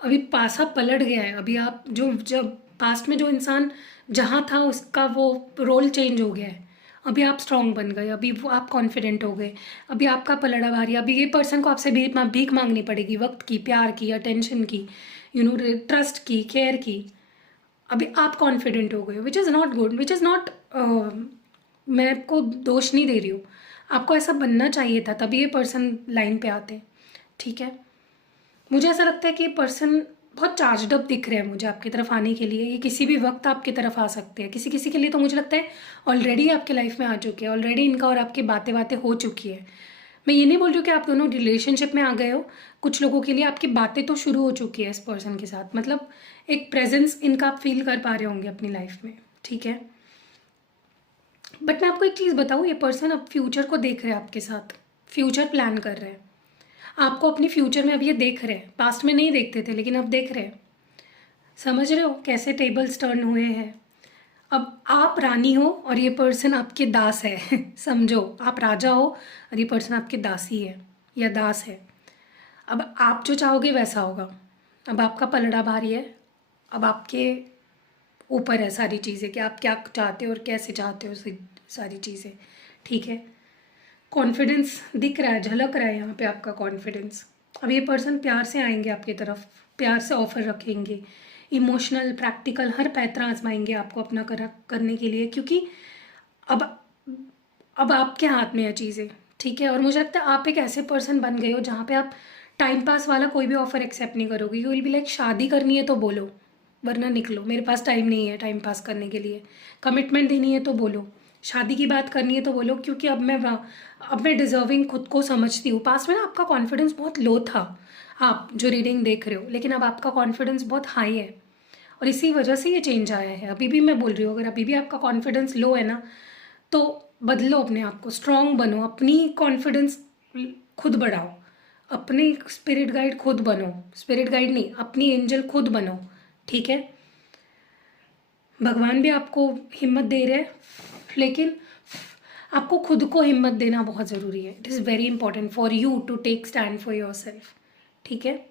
अभी पासा पलट गया है। अभी आप जो जब पास्ट में जो इंसान जहाँ था उसका वो रोल चेंज हो गया है। अभी आप स्ट्रांग बन गए, अभी वो आप कॉन्फिडेंट हो गए, अभी आपका पलड़ा भारी। अभी ये पर्सन को आपसे भीख मांगनी पड़ेगी, वक्त की, प्यार की, अटेंशन की, ट्रस्ट की, केयर की। अभी आप कॉन्फिडेंट हो गए, which is not good, which is not, मैं आपको दोष नहीं दे रही हूँ, आपको ऐसा बनना चाहिए था, तभी ये पर्सन लाइन पे आते। ठीक है, मुझे ऐसा लगता है कि ये पर्सन बहुत चार्जड अप दिख रहे हैं मुझे आपकी तरफ आने के लिए। ये किसी भी वक्त आपकी तरफ आ सकते हैं, किसी किसी के लिए तो मुझे लगता है ऑलरेडी आपके लाइफ में आ चुके हैं, ऑलरेडी इनका और आपकी बातें बातें हो चुकी है। मैं ये नहीं बोल रही हूँ कि आप दोनों रिलेशनशिप में आ गए हो, कुछ लोगों के लिए आपकी बातें तो शुरू हो चुकी है इस पर्सन के साथ, मतलब एक प्रेजेंस इनका आप फील कर पा रहे होंगे अपनी लाइफ में। ठीक है, बट मैं आपको एक चीज़ बताऊँ, ये पर्सन अब फ्यूचर को देख रहे हैं आपके साथ, फ्यूचर प्लान कर रहे हैं आपको अपनी फ्यूचर में। अब ये देख रहे हैं, पास्ट में नहीं देखते थे लेकिन अब देख रहे हैं। समझ रहे हो कैसे टेबल्स टर्न हुए हैं। अब आप रानी हो और ये पर्सन आपके दास है समझो, आप राजा हो और ये पर्सन आपके दासी है या दास है। अब आप जो चाहोगे वैसा होगा। अब आपका पलड़ा भारी है, अब आपके ऊपर है सारी चीज़ें कि आप क्या चाहते हो और कैसे चाहते हो सारी चीज़ें। ठीक है, कॉन्फिडेंस दिख रहा है, झलक रहा है यहाँ पे आपका कॉन्फिडेंस। अब ये पर्सन प्यार से आएंगे आपकी तरफ, प्यार से ऑफर रखेंगे, इमोशनल, प्रैक्टिकल हर पैतरा आजमाएंगे आपको अपना करने के लिए, क्योंकि अब अब आपके हाथ में है चीज़ें। ठीक है, और मुझे लगता है आप एक ऐसे पर्सन बन गए हो जहाँ पे आप टाइम पास वाला कोई भी ऑफर एक्सेप्ट नहीं करोगे। यू विल बी लाइक, शादी करनी है तो बोलो, वरना निकलो, मेरे पास टाइम नहीं है टाइम पास करने के लिए। कमिटमेंट देनी है तो बोलो, शादी की बात करनी है तो बोलो, क्योंकि अब मैं डिजर्विंग खुद को समझती हूँ। पास में ना आपका कॉन्फिडेंस बहुत लो था, आप जो रीडिंग देख रहे हो, लेकिन अब आपका कॉन्फिडेंस बहुत हाई है और इसी वजह से ये चेंज आया है। अभी भी मैं बोल रही हूँ, अगर अभी भी आपका कॉन्फिडेंस लो है ना, तो बदलो अपने आप को, स्ट्रॉन्ग बनो, अपनी कॉन्फिडेंस खुद बढ़ाओ, अपने स्पिरिट गाइड खुद बनो, स्पिरिट गाइड नहीं, अपनी एंजल खुद बनो। ठीक है, भगवान भी आपको हिम्मत दे रहे हैं, लेकिन आपको खुद को हिम्मत देना बहुत ज़रूरी है। It is very important for you to take stand for yourself. ठीक है,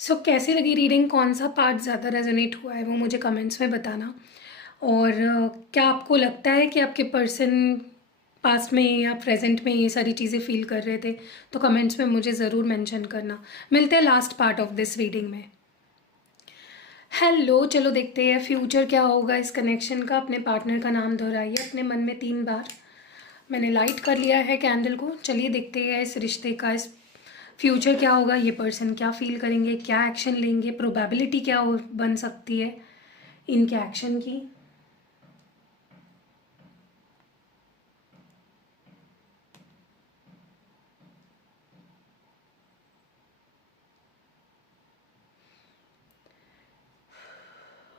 सो कैसी लगी रीडिंग, कौन सा पार्ट ज़्यादा रेजोनेट हुआ है वो मुझे कमेंट्स में बताना। और क्या आपको लगता है कि आपके पर्सन पास्ट में या प्रेजेंट में ये सारी चीज़ें फील कर रहे थे तो कमेंट्स में मुझे ज़रूर मेंशन करना। मिलते हैं last part of this reading में। हेलो, चलो देखते हैं फ्यूचर क्या होगा इस कनेक्शन का। अपने पार्टनर का नाम दोहराइए अपने मन में 3 बार। मैंने लाइट कर लिया है कैंडल को। चलिए देखते हैं इस रिश्ते का, इस फ्यूचर क्या होगा, ये पर्सन क्या फील करेंगे, क्या एक्शन लेंगे, प्रोबेबिलिटी क्या बन सकती है इनके एक्शन की।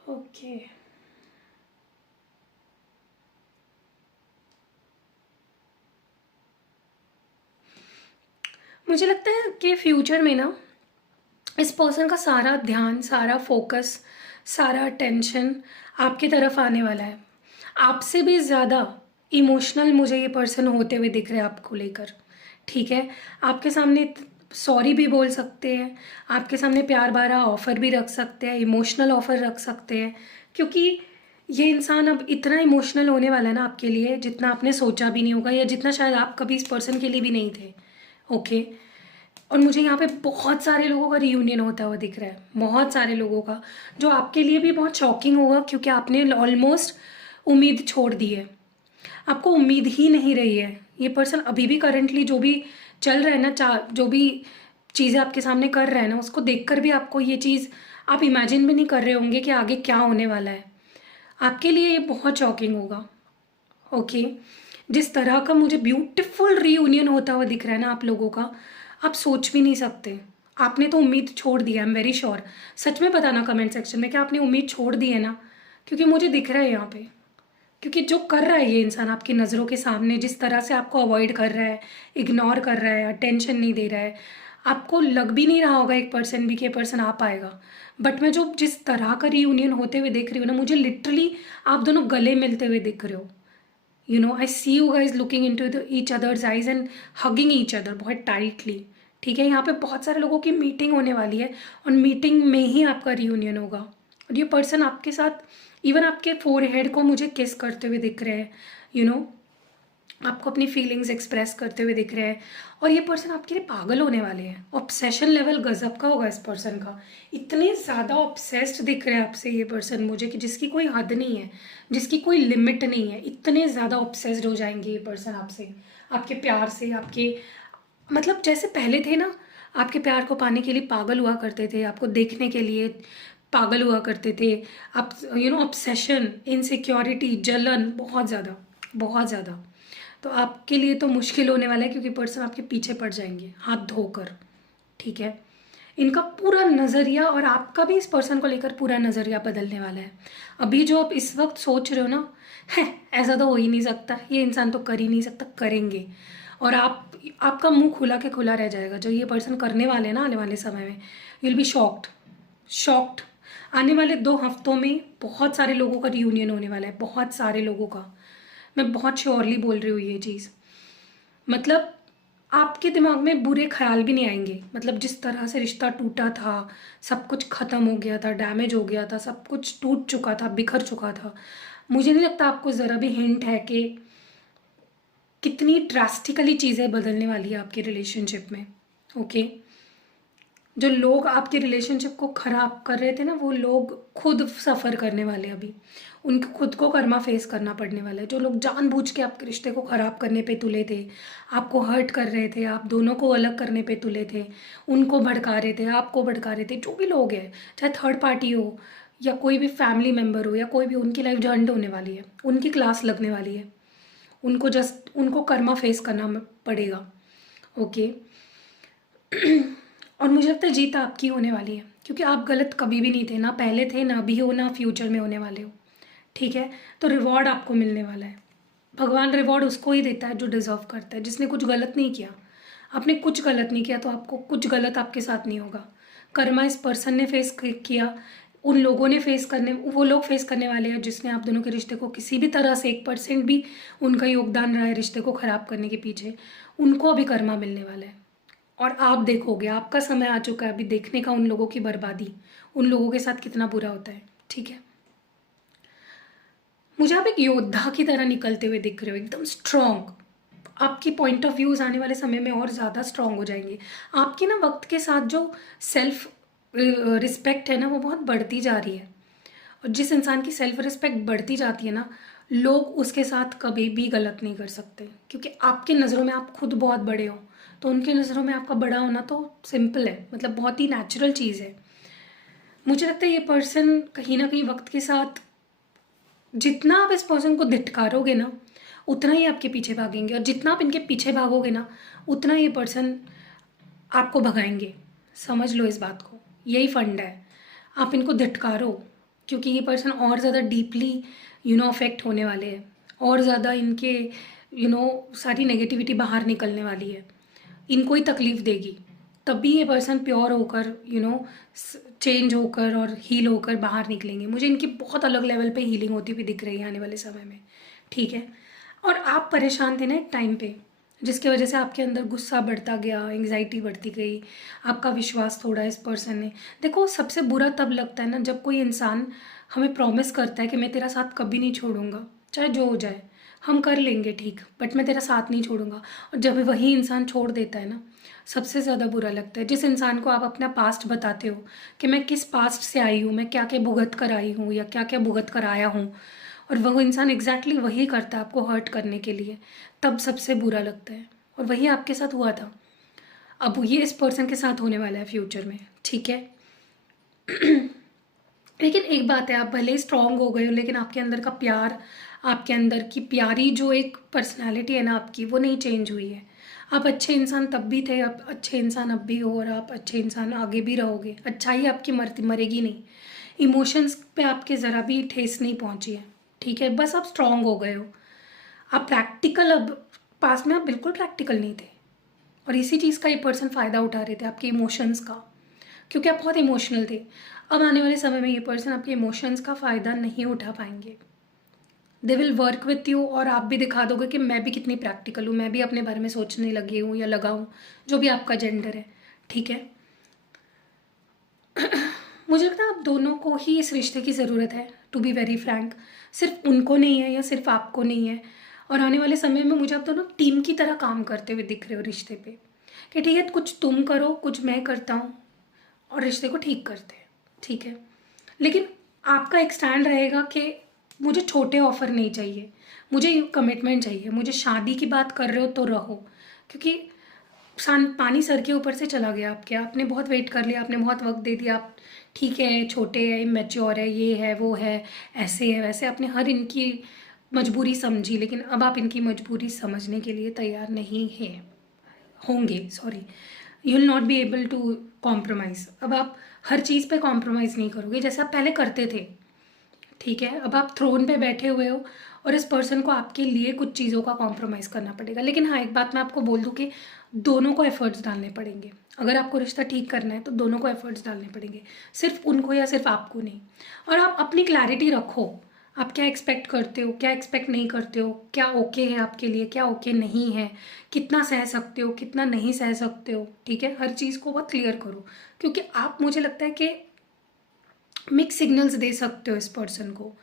ओके मुझे लगता है कि फ्यूचर में ना इस पर्सन का सारा ध्यान, सारा फोकस, सारा अटेंशन आपकी तरफ आने वाला है। आपसे भी ज़्यादा इमोशनल मुझे ये पर्सन होते हुए दिख रहे हैं आपको लेकर। ठीक है, आपके सामने सॉरी भी बोल सकते हैं, आपके सामने प्यार भरा ऑफ़र भी रख सकते हैं, इमोशनल ऑफ़र रख सकते हैं, क्योंकि ये इंसान अब इतना इमोशनल होने वाला है ना आपके लिए जितना आपने सोचा भी नहीं होगा, या जितना शायद आप कभी इस पर्सन के लिए भी नहीं थे। ओके, और मुझे यहाँ पे बहुत सारे लोगों का रियूनियन होता हुआ दिख रहा है, बहुत सारे लोगों का, जो आपके लिए भी बहुत शॉकिंग होगा क्योंकि आपने ऑलमोस्ट उम्मीद छोड़ दी है। आपको उम्मीद ही नहीं रही है। ये पर्सन अभी भी करंटली जो भी चल रहा है ना, जो भी चीज़ें आपके सामने कर रहा है ना, उसको देखकर भी आपको ये चीज़ आप इमेजिन भी नहीं कर रहे होंगे कि आगे क्या होने वाला है। आपके लिए ये बहुत शॉकिंग होगा। ओके, जिस तरह का मुझे ब्यूटीफुल रीयूनियन होता हुआ दिख रहा है ना आप लोगों का, आप सोच भी नहीं सकते। आपने तो उम्मीद छोड़ दी है, आई एम वेरी श्योर। सच में बताना कमेंट सेक्शन में कि आपने उम्मीद छोड़ दी है ना, क्योंकि मुझे दिख रहा है यहाँ पे। क्योंकि जो कर रहा है ये इंसान आपकी नज़रों के सामने, जिस तरह से आपको अवॉइड कर रहा है, इग्नोर कर रहा है, अटेंशन नहीं दे रहा है, आपको लग भी नहीं रहा होगा एक पर्सन भी कि ये पर्सन आ पाएगा। बट मैं जो जिस तरह का रीयूनियन होते हुए देख रही हूँ ना, मुझे लिटरली आप दोनों गले मिलते हुए दिख रहे हो। You know, I see you guys looking into each others eyes and hugging each other बहुत टाइटली। ठीक है, यहाँ पे बहुत सारे लोगों की मीटिंग होने वाली है और मीटिंग में ही आपका रियूनियन होगा। और ये पर्सन आपके साथ इवन आपके फोरहेड को मुझे किस करते हुए दिख रहे हैं, यू नो, आपको अपनी फीलिंग्स एक्सप्रेस करते हुए दिख रहे हैं। और ये पर्सन आपके लिए पागल होने वाले हैं। ऑब्सेशन लेवल गजब का होगा इस पर्सन का। इतने ज़्यादा ऑब्सेस्ड दिख रहे हैं आपसे ये पर्सन मुझे कि जिसकी कोई हद नहीं है, जिसकी कोई लिमिट नहीं है। इतने ज़्यादा ऑब्सेस्ड हो जाएंगे ये पर्सन आपसे, आपके प्यार से, आपके मतलब जैसे पहले थे ना, आपके प्यार को पाने के लिए पागल हुआ करते थे, आपको देखने के लिए पागल हुआ करते थे आप। यू नो, ऑब्सेशन, इनसिक्योरिटी, जलन, बहुत ज़्यादा, बहुत ज़्यादा। तो आपके लिए तो मुश्किल होने वाला है क्योंकि पर्सन आपके पीछे पड़ जाएंगे हाथ धोकर। ठीक है, इनका पूरा नज़रिया और आपका भी इस पर्सन को लेकर पूरा नज़रिया बदलने वाला है। अभी जो आप इस वक्त सोच रहे हो ना, है ऐसा तो हो ही नहीं सकता, ये इंसान तो कर ही नहीं सकता, करेंगे। और आपका मुंह खुला के खुला रह जाएगा जो ये पर्सन करने वाले हैं ना आने वाले समय में। You will be shocked, shocked. आने वाले 2 हफ्तों में बहुत सारे लोगों का रियूनियन होने वाला है, बहुत सारे लोगों का। मैं बहुत श्योरली बोल रही हूँ ये चीज़। मतलब आपके दिमाग में बुरे ख्याल भी नहीं आएंगे। मतलब जिस तरह से रिश्ता टूटा था, सब कुछ ख़त्म हो गया था, डैमेज हो गया था, सब कुछ टूट चुका था, बिखर चुका था, मुझे नहीं लगता आपको ज़रा भी हिंट है कि कितनी ड्रास्टिकली चीज़ें बदलने वाली है आपके रिलेशनशिप में। ओके, जो लोग आपके रिलेशनशिप को ख़राब कर रहे थे ना, वो लोग खुद सफ़र करने वाले अभी। उनको खुद को कर्मा फेस करना पड़ने वाला है। जो लोग जानबूझ के आपके रिश्ते को ख़राब करने पे तुले थे, आपको हर्ट कर रहे थे, आप दोनों को अलग करने पे तुले थे, उनको भड़का रहे थे, आपको भड़का रहे थे, जो भी लोग हैं, चाहे थर्ड पार्टी हो या कोई भी फैमिली मेम्बर हो या कोई भी, उनकी लाइफ झंड होने वाली है, उनकी क्लास लगने वाली है। उनको कर्मा फेस करना पड़ेगा। ओके और मुझे लगता है जीत आपकी होने वाली है क्योंकि आप गलत कभी भी नहीं थे, ना पहले थे, ना अभी हो, ना फ्यूचर में होने वाले हो। ठीक है, तो रिवॉर्ड आपको मिलने वाला है। भगवान रिवॉर्ड उसको ही देता है जो डिज़र्व करता है, जिसने कुछ गलत नहीं किया। आपने कुछ गलत नहीं किया तो आपको कुछ गलत आपके साथ नहीं होगा। कर्मा इस पर्सन ने फेस किया, उन लोगों ने वो लोग फेस करने वाले हैं जिसने आप दोनों के रिश्ते को किसी भी तरह से 1% भी उनका योगदान रहा है रिश्ते को ख़राब करने के पीछे, उनको अभी कर्मा मिलने वाला है। और आप देखोगे, आपका समय आ चुका है अभी देखने का उन लोगों की बर्बादी, उन लोगों के साथ कितना बुरा होता है। ठीक है, मुझे आप एक योद्धा की तरह निकलते हुए दिख रहे हो, एकदम स्ट्रॉन्ग, आपकी पॉइंट ऑफ व्यूज़ आने वाले समय में और ज़्यादा स्ट्रांग हो जाएंगे। आपकी ना वक्त के साथ जो सेल्फ रिस्पेक्ट है ना, वो बहुत बढ़ती जा रही है। और जिस इंसान की सेल्फ रिस्पेक्ट बढ़ती जाती है ना, लोग उसके साथ कभी भी गलत नहीं कर सकते, क्योंकि आपकी नज़रों में आप खुद बहुत बड़े हो, तो उनके नज़रों में आपका बड़ा होना तो सिंपल है, मतलब बहुत ही नेचुरल चीज़ है। मुझे लगता है ये पर्सन कहीं ना कहीं वक्त के साथ, जितना आप इस पर्सन को धिटकारोगे ना, उतना ही आपके पीछे भागेंगे, और जितना आप इनके पीछे भागोगे ना, उतना ये पर्सन आपको भगाएंगे। समझ लो इस बात को, यही फंड है। आप इनको धिटकारो, क्योंकि ये पर्सन और ज़्यादा डीपली अफेक्ट होने वाले हैं, और ज़्यादा इनके सारी नेगेटिविटी बाहर निकलने वाली है, इनको ही तकलीफ़ देगी। तभी ये पर्सन प्योर होकर चेंज होकर और हील होकर बाहर निकलेंगे। मुझे इनकी बहुत अलग लेवल पे हीलिंग होती हुई दिख रही है आने वाले समय में, ठीक है। और आप परेशान थे ना एक टाइम पे, जिसकी वजह से आपके अंदर गुस्सा बढ़ता गया, एंग्जाइटी बढ़ती गई, आपका विश्वास तोड़ा इस पर्सन ने। देखो, सबसे बुरा तब लगता है ना जब कोई इंसान हमें प्रॉमिस करता है कि मैं तेरा साथ कभी नहीं छोड़ूंगा, चाहे जो हो जाए, हम कर लेंगे ठीक, बट मैं तेरा साथ नहीं छोड़ूंगा। और जब वही इंसान छोड़ देता है ना, सबसे ज़्यादा बुरा लगता है। जिस इंसान को आप अपना पास्ट बताते हो कि मैं किस पास्ट से आई हूँ, मैं क्या क्या भुगत कर आई हूँ या क्या क्या भुगत कर आया हूँ, और वह इंसान एग्जैक्टली वही करता है आपको हर्ट करने के लिए, तब सबसे बुरा लगता है। और वही आपके साथ हुआ था, अब ये इस पर्सन के साथ होने वाला है फ्यूचर में, ठीक है। लेकिन एक बात है, आप भले ही स्ट्रांग हो गए हो, लेकिन आपके अंदर का प्यार, आपके अंदर की प्यारी जो एक पर्सनालिटी है ना आपकी, वो नहीं चेंज हुई है। आप अच्छे इंसान तब भी थे, आप अच्छे इंसान अब भी हो, और आप अच्छे इंसान आगे भी रहोगे। अच्छाई आपकी मरेगी नहीं, इमोशंस पे आपके ज़रा भी ठेस नहीं पहुंची है, ठीक है। बस आप स्ट्रांग हो गए हो, आप प्रैक्टिकल, अब पास में आप बिल्कुल प्रैक्टिकल नहीं थे, और इसी चीज़ का ये पर्सन फ़ायदा उठा रहे थे, आपके इमोशंस का, क्योंकि आप बहुत इमोशनल थे। अब आने वाले समय में ये पर्सन आपके इमोशंस का फ़ायदा नहीं उठा पाएंगे। They will work with you, और आप भी दिखा दोगे कि मैं भी कितनी प्रैक्टिकल हूँ, मैं भी अपने बारे में सोचने लगी हूँ या लगा हूँ, जो भी आपका जेंडर है, ठीक है। मुझे लगता है आप दोनों को ही इस रिश्ते की ज़रूरत है, टू बी वेरी फ्रैंक। सिर्फ उनको नहीं है या सिर्फ आपको नहीं है। और आने वाले समय में मुझे आप दोनों टीम की तरह काम करते हुए दिख रहे हो रिश्ते पे, कि ठीक है, कुछ तुम करो, कुछ मैं करता हूँ, और रिश्ते को ठीक करते हैं, ठीक है। लेकिन आपका एक स्टैंड रहेगा कि मुझे छोटे ऑफर नहीं चाहिए, मुझे कमिटमेंट चाहिए। मुझे शादी की बात कर रहे हो तो रहो, क्योंकि पानी सर के ऊपर से चला गया आपके, आपने बहुत वेट कर लिया, आपने बहुत वक्त दे दिया। आप ठीक है, छोटे है, इमेच्योर है, ये है वो है, ऐसे है वैसे, आपने हर इनकी मजबूरी समझी, लेकिन अब आप इनकी मजबूरी समझने के लिए तैयार नहीं है, होंगे, sorry, you will not be able to compromise. अब आप हर चीज़ पे कॉम्प्रोमाइज़ नहीं करोगे जैसे आप पहले करते थे, ठीक है। अब आप थ्रोन पे बैठे हुए हो, और इस पर्सन को आपके लिए कुछ चीज़ों का कॉम्प्रोमाइज़ करना पड़ेगा। लेकिन हाँ, एक बात मैं आपको बोल दूँ कि दोनों को एफर्ट्स डालने पड़ेंगे। अगर आपको रिश्ता ठीक करना है तो दोनों को एफर्ट्स डालने पड़ेंगे, सिर्फ उनको या सिर्फ आपको नहीं। और आप अपनी क्लैरिटी रखो, आप क्या एक्सपेक्ट करते हो, क्या एक्सपेक्ट नहीं करते हो, क्या ओके है आपके लिए, क्या ओके नहीं है, कितना सह सकते हो, कितना नहीं सह सकते हो, ठीक है। हर चीज़ को बहुत क्लियर करो, क्योंकि आप, मुझे लगता है कि मिक्स सिग्नल्स दे सकते हो इस पर्सन को,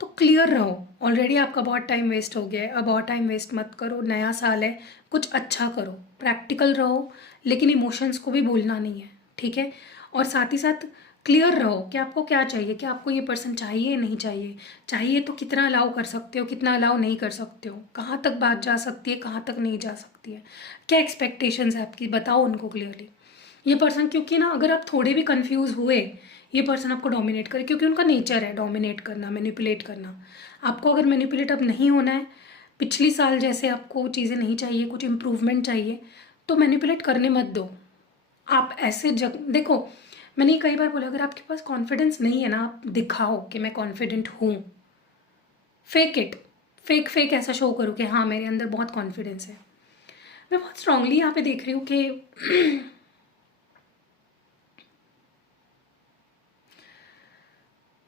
तो क्लियर रहो। ऑलरेडी आपका बहुत टाइम वेस्ट हो गया है, अब और टाइम वेस्ट मत करो। नया साल है, कुछ अच्छा करो, प्रैक्टिकल रहो, लेकिन इमोशंस को भी भूलना नहीं है, ठीक है। और साथ ही साथ क्लियर रहो कि आपको क्या चाहिए, कि आपको ये पर्सन चाहिए नहीं चाहिए, चाहिए तो कितना अलाउ कर सकते हो, कितना अलाउ नहीं कर सकते हो, कहाँ तक बात जा सकती है, कहाँ तक नहीं जा सकती है, क्या एक्सपेक्टेशंस है आपकी, बताओ उनको क्लियरली। ये पर्सन, क्योंकि ना अगर आप थोड़े भी कंफ्यूज हुए, ये पर्सन आपको डोमिनेट करे, क्योंकि उनका नेचर है डोमिनेट करना, मैनिपुलेट करना। आपको अगर मैनिपुलेट अब नहीं होना है, पिछली साल जैसे आपको चीज़ें नहीं चाहिए, कुछ इम्प्रूवमेंट चाहिए, तो मैनिपुलेट करने मत दो। आप ऐसे देखो, मैंने कई बार बोला, अगर आपके पास कॉन्फिडेंस नहीं है ना, आप दिखाओ कि मैं कॉन्फिडेंट हूँ, फेक इट, फेक फेक ऐसा शो करो कि हाँ मेरे अंदर बहुत कॉन्फिडेंस है। मैं बहुत स्ट्रांगली यहाँ पे देख रही हूँ कि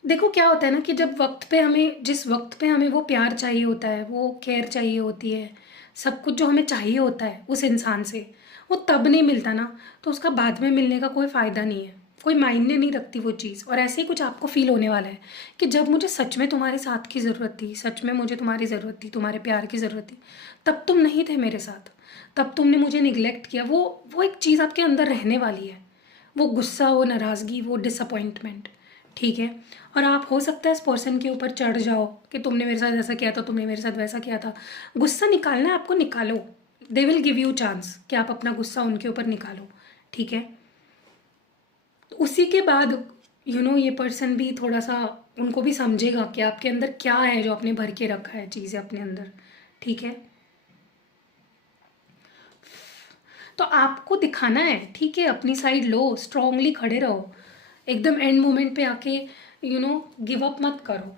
देखो क्या होता है ना, कि जब वक्त पे हमें, जिस वक्त पे हमें वो प्यार चाहिए होता है, वो केयर चाहिए होती है, सब कुछ जो हमें चाहिए होता है उस इंसान से, वो तब नहीं मिलता ना, तो उसका बाद में मिलने का कोई फ़ायदा नहीं है। कोई मायने नहीं रखती वो चीज़। और ऐसे ही कुछ आपको फील होने वाला है कि जब मुझे सच में तुम्हारे साथ की ज़रूरत थी, सच में मुझे तुम्हारी ज़रूरत थी, तुम्हारे प्यार की ज़रूरत थी, तब तुम नहीं थे मेरे साथ, तब तुमने मुझे निगलेक्ट किया। वो एक चीज़ आपके अंदर रहने वाली है, वो गुस्सा, वो नाराज़गी, वो डिसअपॉइंटमेंट, ठीक है। और आप हो सकता है इस पर्सन के ऊपर चढ़ जाओ कि तुमने मेरे साथ ऐसा किया था, तुमने मेरे साथ वैसा किया था। गुस्सा निकालना है आपको, निकालो। They will give you chance कि आप अपना गुस्सा उनके ऊपर निकालो, ठीक है। उसी के बाद ये पर्सन भी थोड़ा सा, उनको भी समझेगा कि आपके अंदर क्या है जो आपने भर के रखा है चीज़ें अपने अंदर, ठीक है। तो आपको दिखाना है, ठीक है, अपनी साइड लो, स्ट्रांगली खड़े रहो, एकदम एंड मोमेंट पे आके गिव अप मत करो।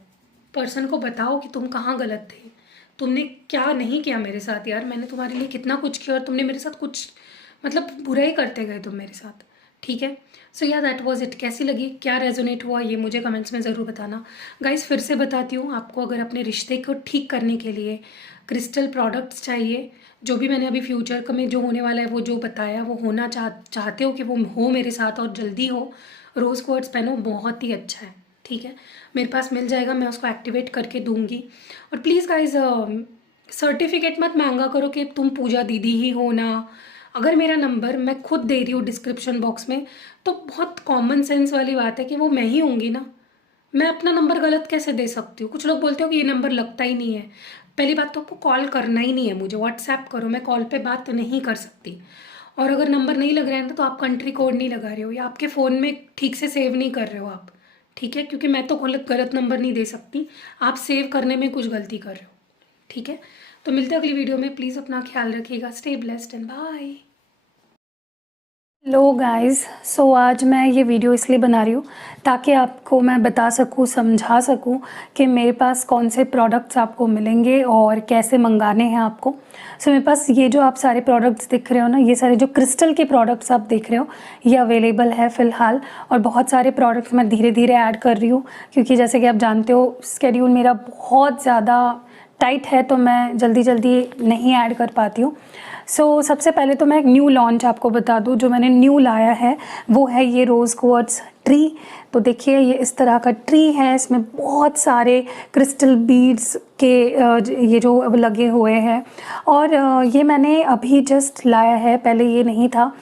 पर्सन को बताओ कि तुम कहाँ गलत थे, तुमने क्या नहीं किया मेरे साथ यार, मैंने तुम्हारे लिए कितना कुछ किया और तुमने मेरे साथ कुछ मतलब बुरा ही करते गए तुम मेरे साथ, ठीक है। सो या दैट वाज इट। कैसी लगी, क्या रेजोनेट हुआ, ये मुझे कमेंट्स में ज़रूर बताना। गाइस फिर से बताती हूँ, आपको अगर अपने रिश्ते को ठीक करने के लिए क्रिस्टल प्रोडक्ट्स चाहिए, जो भी मैंने अभी फ्यूचर में जो होने वाला है वो जो बताया, वो होना चाहते हो कि वो हो मेरे साथ और जल्दी हो, रोज़ क्वार्ट्स पहनो, बहुत ही अच्छा है, ठीक है। मेरे पास मिल जाएगा, मैं उसको एक्टिवेट करके दूंगी। और प्लीज़ गाइज सर्टिफिकेट मत मांगा करो कि तुम पूजा दीदी ही हो ना। अगर मेरा नंबर मैं खुद दे रही हूँ डिस्क्रिप्शन बॉक्स में, तो बहुत कॉमन सेंस वाली बात है कि वो मैं ही होंगी ना। मैं अपना नंबर गलत कैसे दे सकती हूँ। कुछ लोग बोलते हो कि ये नंबर लगता ही नहीं है। पहली बात तो आपको कॉल करना ही नहीं है मुझे, व्हाट्सएप करो, मैं कॉल पे बात नहीं कर सकती। और अगर नंबर नहीं लग रहा है ना, तो आप कंट्री कोड नहीं लगा रहे हो या आपके फ़ोन में ठीक से सेव नहीं कर रहे हो आप, ठीक है, क्योंकि मैं तो गलत नंबर नहीं दे सकती, आप सेव करने में कुछ गलती कर रहे हो, ठीक है। तो मिलते हैं अगली वीडियो में, प्लीज़ अपना ख्याल रखिएगा, stay blessed and bye. Hello guys, so आज मैं ये वीडियो इसलिए बना रही हूँ ताकि आपको मैं बता सकूँ, समझा सकूँ कि मेरे पास कौन से प्रोडक्ट्स आपको मिलेंगे और कैसे मंगाने हैं आपको। सो मेरे पास ये जो आप सारे प्रोडक्ट्स दिख रहे हो ना, ये सारे जो क्रिस्टल के प्रोडक्ट्स आप देख रहे हो, ये अवेलेबल है फ़िलहाल। और बहुत सारे प्रोडक्ट्स मैं धीरे धीरे ऐड कर रही हूँ, क्योंकि जैसे कि आप जानते हो स्केड्यूल मेरा बहुत ज़्यादा टाइट है, तो मैं जल्दी जल्दी नहीं ऐड कर पाती हूँ। सो सबसे पहले तो मैं एक न्यू लॉन्च आपको बता दूँ, जो मैंने न्यू लाया है वो है ये रोज़ क्वार्ट्स ट्री। तो देखिए ये इस तरह का ट्री है, इसमें बहुत सारे क्रिस्टल बीड्स के ये जो लगे हुए हैं। और ये मैंने अभी जस्ट लाया है, पहले ये नहीं था।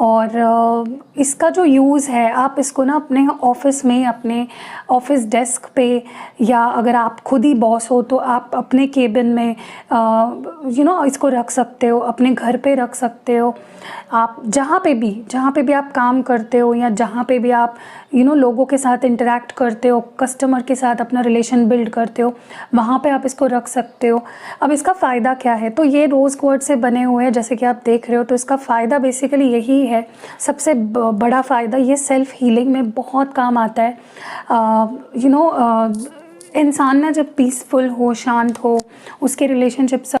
और इसका जो यूज़ है, आप इसको ना अपने ऑफिस में, अपने ऑफिस डेस्क पे, या अगर आप खुद ही बॉस हो तो आप अपने केबिन में इसको रख सकते हो, अपने घर पे रख सकते हो। आप जहाँ पे भी आप काम करते हो या जहाँ पे भी आप लोगों के साथ इंटरेक्ट करते हो, कस्टमर के साथ अपना रिलेशन बिल्ड करते हो, वहाँ पे आप इसको रख सकते हो। अब इसका फ़ायदा क्या है, तो ये रोज़ क्वार्ट्स से बने हुए हैं जैसे कि आप देख रहे हो। तो इसका फ़ायदा बेसिकली यही है, सबसे बड़ा फ़ायदा, ये सेल्फ़ हीलिंग में बहुत काम आता है। इंसान ना जब पीसफुल हो, शांत हो, उसके रिलेशनशिप सब,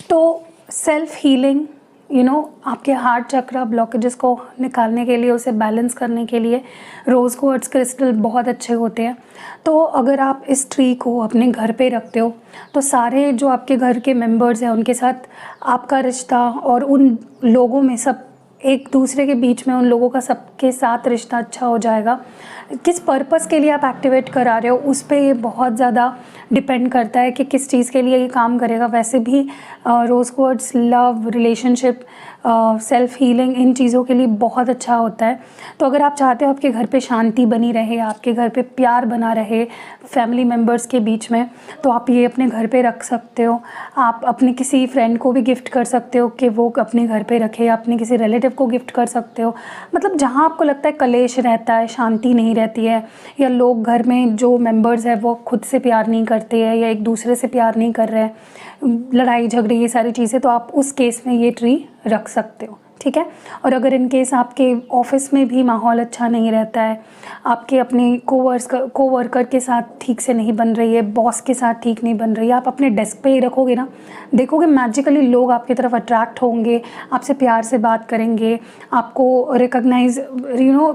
तो सेल्फ़ हीलिंग आपके हार्ट चक्रा ब्लॉकेजेस को निकालने के लिए, उसे बैलेंस करने के लिए रोज़ क्वार्ट्स क्रिस्टल बहुत अच्छे होते हैं। तो अगर आप इस ट्री को अपने घर पे रखते हो, तो सारे जो आपके घर के मेंबर्स हैं उनके साथ आपका रिश्ता, और उन लोगों में सब एक दूसरे के बीच में, उन लोगों का सबके साथ रिश्ता अच्छा हो जाएगा। किस पर्पस के लिए आप एक्टिवेट करा रहे हो उस पे ये बहुत ज़्यादा डिपेंड करता है कि किस चीज़ के लिए ये काम करेगा। वैसे भी rose quartz love, relationship, self healing, इन चीज़ों के लिए बहुत अच्छा होता है। तो अगर आप चाहते हो आपके घर पे शांति बनी रहे, आपके घर पे प्यार बना रहे फैमिली मेम्बर्स के बीच में, तो आप ये अपने घर पे रख सकते हो। आप अपने किसी फ्रेंड को भी गिफ्ट कर सकते हो कि वो अपने घर पे रखे, या अपने किसी रिलेटिव को गिफ्ट कर सकते हो। मतलब जहाँ आपको लगता है कलेश रहता है, शांति नहीं रहती है, या लोग घर में जो मेंबर्स हैं वो खुद से प्यार नहीं करते हैं या एक दूसरे से प्यार नहीं कर रहे हैं, लड़ाई झगड़े, ये सारी चीज़ें, तो आप उस केस में ये ट्री रख सकते हो, ठीक है। और अगर इन केस आपके ऑफिस में भी माहौल अच्छा नहीं रहता है, आपके अपने कोवर्कर के साथ ठीक से नहीं बन रही है, बॉस के साथ ठीक नहीं बन रही है, आप अपने डेस्क पे ही रखोगे ना, देखोगे मैजिकली लोग आपकी तरफ अट्रैक्ट होंगे, आपसे प्यार से बात करेंगे, आपको रिकॉग्नाइज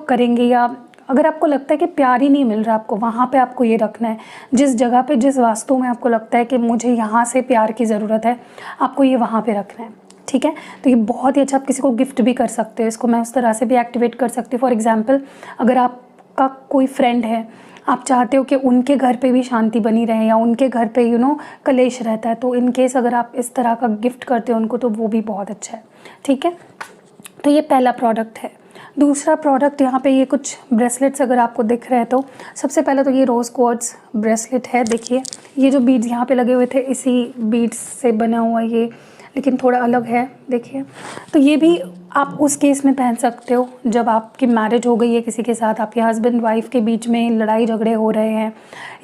करेंगे। या अगर आपको लगता है कि प्यार ही नहीं मिल रहा आपको, वहाँ पे आपको ये रखना है। जिस जगह पे, जिस वास्तु में आपको लगता है कि मुझे यहाँ से प्यार की ज़रूरत है, आपको ये वहाँ पे रखना है, ठीक है। ठीक है। तो ये बहुत ही अच्छा, आप किसी को गिफ्ट भी कर सकते हो इसको, मैं उस तरह से भी एक्टिवेट कर सकती हूँ। फॉर एग्जांपल अगर आपका कोई फ्रेंड है, आप चाहते हो कि उनके घर पे भी शांति बनी रहे या उनके घर पे कलेश रहता है, तो इन केस अगर आप इस तरह का गिफ्ट करते हो उनको तो वो भी बहुत अच्छा है, ठीक है। तो ये पहला प्रोडक्ट है। दूसरा प्रोडक्ट यहाँ पे ये कुछ ब्रेसलेट्स अगर आपको दिख रहे हैं तो सबसे पहले तो ये रोज़ क्वार्ट्ज ब्रेसलेट है। देखिए ये जो बीड्स यहाँ पे लगे हुए थे इसी बीड्स से बना हुआ ये, लेकिन थोड़ा अलग है, देखिए। तो ये भी आप उस केस में पहन सकते हो जब आपकी मैरिज हो गई है किसी के साथ, आपके हस्बैंड वाइफ के बीच में लड़ाई झगड़े हो रहे हैं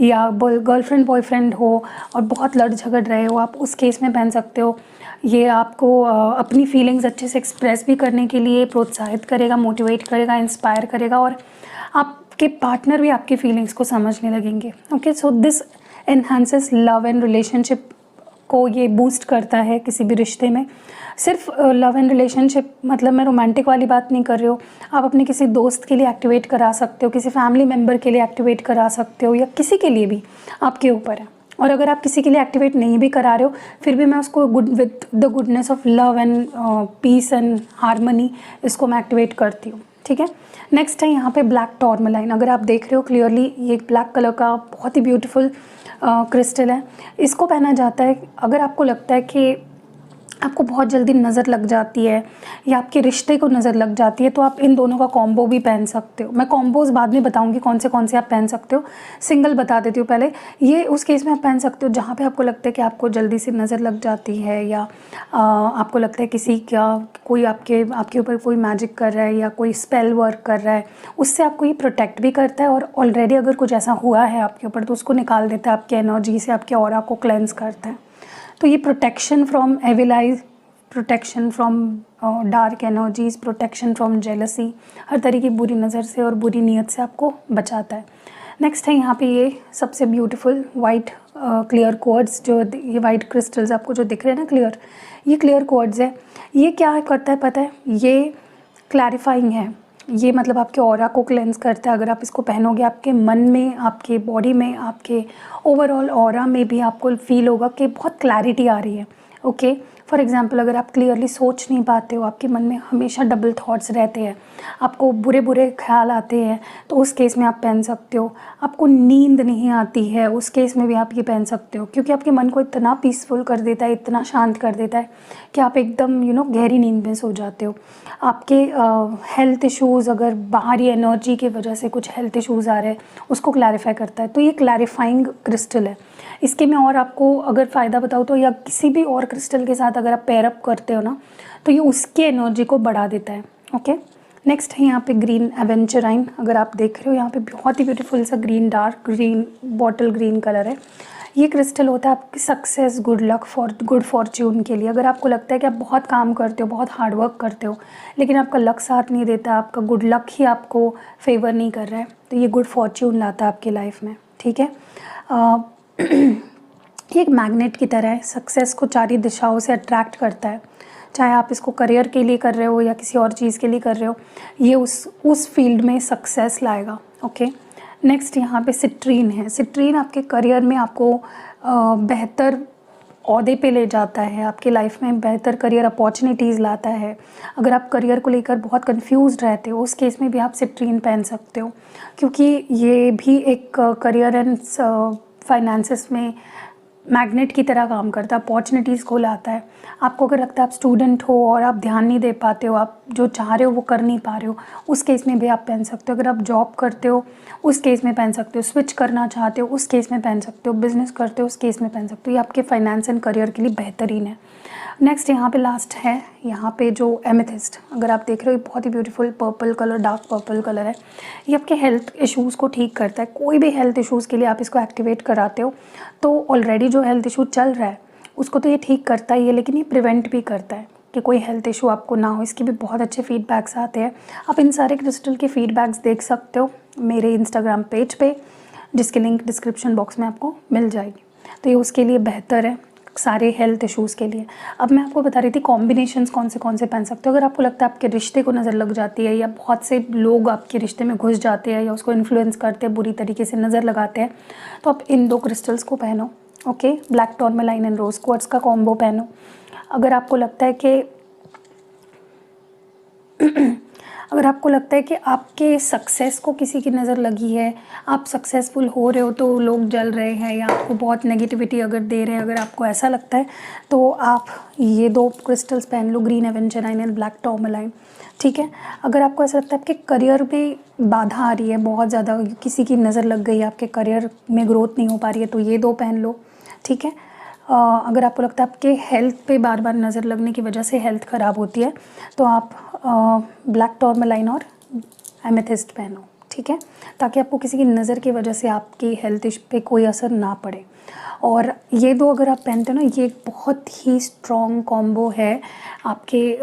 या गर्लफ्रेंड बॉयफ्रेंड हो और बहुत लड़ झगड़ रहे हो, आप उस केस में पहन सकते हो। ये आपको अपनी फीलिंग्स अच्छे से एक्सप्रेस भी करने के लिए प्रोत्साहित करेगा, मोटिवेट करेगा, इंस्पायर करेगा और आपके पार्टनर भी आपकी फीलिंग्स को समझने लगेंगे। Okay, so this enhances love and relationship को ये बूस्ट करता है किसी भी रिश्ते में। सिर्फ लव एंड रिलेशनशिप मतलब मैं रोमांटिक वाली बात नहीं कर रही हूँ, आप अपने किसी दोस्त के लिए एक्टिवेट करा सकते हो, किसी फैमिली मेम्बर के लिए एक्टिवेट करा सकते हो या किसी के लिए भी, आपके ऊपर है। और अगर आप किसी के लिए एक्टिवेट नहीं भी करा रहे हो फिर भी मैं उसको with the goodness of love and peace and harmony इसको मैं एक्टिवेट करती हूँ, ठीक है। नेक्स्ट है यहाँ पे ब्लैक टॉर्मलाइन। अगर आप देख रहे हो क्लियरली ये ब्लैक कलर का बहुत ही ब्यूटीफुल क्रिस्टल है। इसको पहना जाता है अगर आपको लगता है कि आपको बहुत जल्दी नज़र लग जाती है या आपके रिश्ते को नज़र लग जाती है तो आप इन दोनों का कॉम्बो भी पहन सकते हो। मैं कॉम्बोज़ बाद में बताऊंगी कौन से आप पहन सकते हो, सिंगल बता देती हूँ पहले। ये उस केस में आप पहन सकते हो जहाँ पे आपको लगता है कि आपको जल्दी से नज़र लग जाती है या आपको लगता है किसी का कोई आपके ऊपर कोई मैजिक कर रहा है या कोई स्पेल वर्क कर रहा है, उससे आपको ये प्रोटेक्ट भी करता है और ऑलरेडी अगर कुछ ऐसा हुआ है आपके ऊपर तो उसको निकाल देता है, आपकी एनर्जी से आपके ऑरा को क्लेंस करता है। तो ये protection from evil eyes, protection from dark energies, protection from jealousy, हर तरह की बुरी नज़र से और बुरी नीयत से आपको बचाता है। नेक्स्ट है यहाँ पे ये सबसे ब्यूटीफुल वाइट क्लियर क्वार्ट्ज, जो ये वाइट क्रिस्टल्स आपको जो दिख रहे हैं ना क्लियर, ये क्लियर क्वार्ट्ज है। ये क्या करता है पता है, ये क्लैरिफाइंग है, ये मतलब आपके ऑरा को क्लेंस करता है। अगर आप इसको पहनोगे आपके मन में, आपके बॉडी में, आपके ओवरऑल ऑरा में भी आपको फील होगा कि बहुत क्लैरिटी आ रही है। ओके, फॉर एग्ज़ाम्पल अगर आप क्लियरली सोच नहीं पाते हो, आपके मन में हमेशा डबल थॉट्स रहते हैं, आपको बुरे बुरे ख्याल आते हैं, तो उस केस में आप पहन सकते हो। आपको नींद नहीं आती है, उस केस में भी आप ये पहन सकते हो, क्योंकि आपके मन को इतना पीसफुल कर देता है, इतना शांत कर देता है कि आप एकदम गहरी नींद में सो जाते हो। आपके हेल्थ इश्यूज़, अगर बाहरी एनर्जी की वजह से कुछ हेल्थ इश्यूज़ आ रहे हैं, उसको क्लैरिफाई करता है। तो ये क्लैरिफाइंग क्रिस्टल है। इसके मैं और आपको अगर फ़ायदा बताऊँ तो, या किसी भी और क्रिस्टल के साथ अगर आप पेयर अप करते हो ना तो ये उसकी एनर्जी को बढ़ा देता है। ओके, नेक्स्ट है यहाँ पे ग्रीन एवेंचराइन। अगर आप देख रहे हो यहाँ पे बहुत ही ब्यूटीफुल सा green, dark green, bottle green colour है। ये क्रिस्टल होता है आपकी success, good luck, good Fortune के लिए। अगर आपको लगता है कि आप बहुत काम करते हो, बहुत हार्ड वर्क करते हो, लेकिन आपका लक साथ नहीं देता, आपका गुड लक ही आपको फेवर नहीं कर रहा है, तो ये गुड फॉर्च्यून लाता है आपकी लाइफ में, ठीक है। ये एक मैग्नेट की तरह है, सक्सेस को चारों दिशाओं से अट्रैक्ट करता है। चाहे आप इसको करियर के लिए कर रहे हो या किसी और चीज़ के लिए कर रहे हो, ये उस फील्ड में सक्सेस लाएगा। ओके, नेक्स्ट यहाँ पे सिट्रीन है। सिट्रीन आपके करियर में आपको बेहतर ओहदे पे ले जाता है, आपकी लाइफ में बेहतर करियर अपॉर्चुनिटीज़ लाता है। अगर आप करियर को लेकर बहुत कंफ्यूज्ड रहते हो, उस केस में भी आप सिट्रीन पहन सकते हो, क्योंकि ये भी एक करियर एंड फाइनेंसेस में मैग्नेट की तरह काम करता है, अपॉर्चुनिटीज़ को लाता है। आपको अगर लगता है आप स्टूडेंट हो और आप ध्यान नहीं दे पाते हो, आप जो चाह रहे हो वो कर नहीं पा रहे हो, उस केस में भी आप पहन सकते हो। अगर आप जॉब करते हो उस केस में पहन सकते हो, स्विच करना चाहते हो उस केस में पहन सकते हो, बिज़नेस करते हो उस केस में पहन सकते हो। ये आपके फाइनेंस एंड करियर के लिए बेहतरीन है। नेक्स्ट यहाँ पे लास्ट है यहाँ पे जो एमेथिस्ट। अगर आप देख रहे हो बहुत ही beautiful purple colour, dark purple colour है। ये आपके हेल्थ इश्यूज़ को ठीक करता है। कोई भी हेल्थ इश्यूज़ के लिए आप इसको एक्टिवेट कराते हो तो ऑलरेडी जो हेल्थ इशू चल रहा है उसको तो ये ठीक करता ही है, लेकिन ये प्रिवेंट भी करता है कि कोई हेल्थ इशू आपको ना हो। इसके भी बहुत अच्छे फीडबैक्स आते हैं। आप इन सारे क्रिस्टल के फीडबैक्स देख सकते हो मेरे इंस्टाग्राम पेज पे, जिसकी लिंक डिस्क्रिप्शन बॉक्स में आपको मिल जाएगी। तो ये उसके लिए बेहतर है, सारे हेल्थ इश्यूज़ के लिए। अब मैं आपको बता रही थी कॉम्बिनेशंस कौन से पहन सकते हो। अगर आपको लगता है आपके रिश्ते को नज़र लग जाती है या बहुत से लोग आपके रिश्ते में घुस जाते हैं या उसको इन्फ्लुएंस करते हैं, बुरी तरीके से नज़र लगाते हैं, तो आप इन 2 क्रिस्टल्स को पहनो। Okay, black tourmaline and rose quartz का कॉम्बो पहनो। अगर आपको लगता है कि अगर आपको लगता है कि आपके सक्सेस को किसी की नज़र लगी है, आप सक्सेसफुल हो रहे हो तो लोग जल रहे हैं या आपको बहुत नेगेटिविटी अगर दे रहे हैं, अगर आपको ऐसा लगता है तो आप ये 2 क्रिस्टल्स पहन लो, ग्रीन एवेंचराइन एंड ब्लैक टॉर्मलाइन, ठीक है। अगर आपको ऐसा लगता है आपके करियर में बाधा आ रही है बहुत ज़्यादा, किसी की नज़र लग गई है, आपके करियर में ग्रोथ नहीं हो पा रही है, तो ये 2 पहन लो, ठीक है। अगर आपको लगता है आपके हेल्थ पे बार बार नज़र लगने की वजह से हेल्थ ख़राब होती है, तो आप ब्लैक टॉर्मलाइन और एमेथिस्ट पहनो, ठीक है, ताकि आपको किसी की नज़र की वजह से आपकी हेल्थ पे कोई असर ना पड़े। और ये 2 अगर आप पहनते हो ना, ये एक बहुत ही स्ट्रॉन्ग कॉम्बो है आपके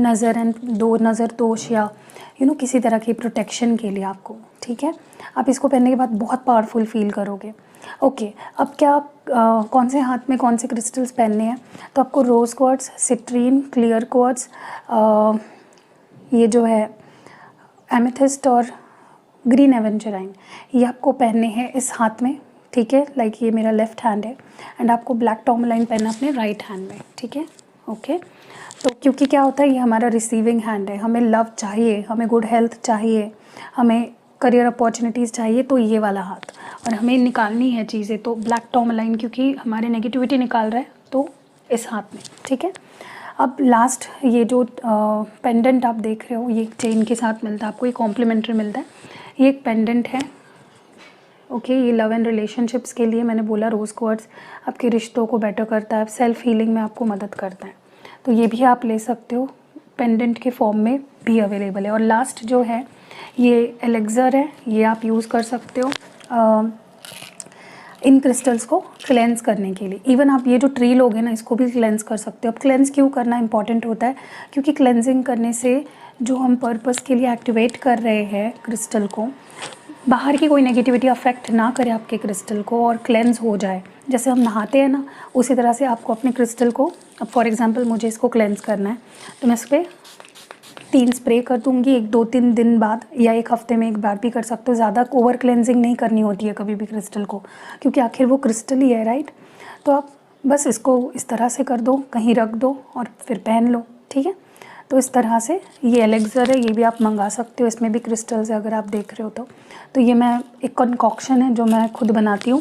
नज़र एंड नज़र दोष या किसी तरह की प्रोटेक्शन के लिए आपको, ठीक है। आप इसको पहनने के बाद बहुत पावरफुल फील करोगे। ओके, अब क्या आप कौन से हाथ में कौन से क्रिस्टल्स पहनने हैं, तो आपको रोज़ क्वार्ट्ज, सिट्रीन, क्लियर क्वार्ट्ज, ये जो है एमेथिस्ट और ग्रीन एवेंचराइन, ये आपको पहनने हैं इस हाथ में, ठीक है, लाइक ये मेरा लेफ़्ट हैंड है, एंड आपको ब्लैक टॉर्मलाइन पहनना अपने राइट हैंड में, ठीक है। ओके, तो क्योंकि क्या होता है, ये हमारा रिसीविंग हैंड है, हमें लव चाहिए, हमें गुड हेल्थ चाहिए, हमें करियर अपॉर्चुनिटीज़ चाहिए, तो ये वाला हाथ, और हमें निकालनी है चीज़ें, तो ब्लैक टॉर्मलाइन क्योंकि हमारे नेगेटिविटी निकाल रहा है, तो इस हाथ में, ठीक है। अब लास्ट ये जो पेंडेंट आप देख रहे हो, ये चेन के साथ मिलता है आपको, ये कॉम्प्लीमेंट्री मिलता है, ये एक पेंडेंट है, ओके। ये लव एंड रिलेशनशिप्स के लिए मैंने बोला, रोज़ क्वार्ट्ज आपके रिश्तों को बेटर करता है, सेल्फ हीलिंग में आपको मदद करता है, तो ये भी आप ले सकते हो, पेंडेंट के फॉर्म में भी अवेलेबल है। और लास्ट जो है ये एलेक्सर है, ये आप यूज़ कर सकते हो इन क्रिस्टल्स को क्लेंस करने के लिए। इवन आप ये जो ट्री लोगे ना, इसको भी क्लेंस कर सकते हो। अब क्लेंस क्यों करना इंपॉर्टेंट होता है, क्योंकि क्लेंजिंग करने से जो हम पर्पस के लिए एक्टिवेट कर रहे हैं क्रिस्टल को, बाहर की कोई नेगेटिविटी अफेक्ट ना करे आपके क्रिस्टल को और क्लेंस हो जाए। जैसे हम नहाते हैं ना, उसी तरह से आपको अपने क्रिस्टल को, अब फॉर एग्जांपल मुझे इसको क्लेंस करना है, तो मैं इस पर 3 स्प्रे कर दूँगी 1-2-3 दिन बाद, या 1 हफ्ते में एक बार भी कर सकते हो। ज़्यादा ओवर क्लेंजिंग नहीं करनी होती है कभी भी क्रिस्टल को, क्योंकि आखिर वो क्रिस्टल ही है, राइट। तो आप बस इसको इस तरह से कर दो, कहीं रख दो और फिर पहन लो, ठीक है। तो इस तरह से ये एलेक्सर है, ये भी आप मंगा सकते हो, इसमें भी क्रिस्टल्स है अगर आप देख रहे हो तो ये मैं एक कंकॉक्शन है जो मैं खुद बनाती हूँ,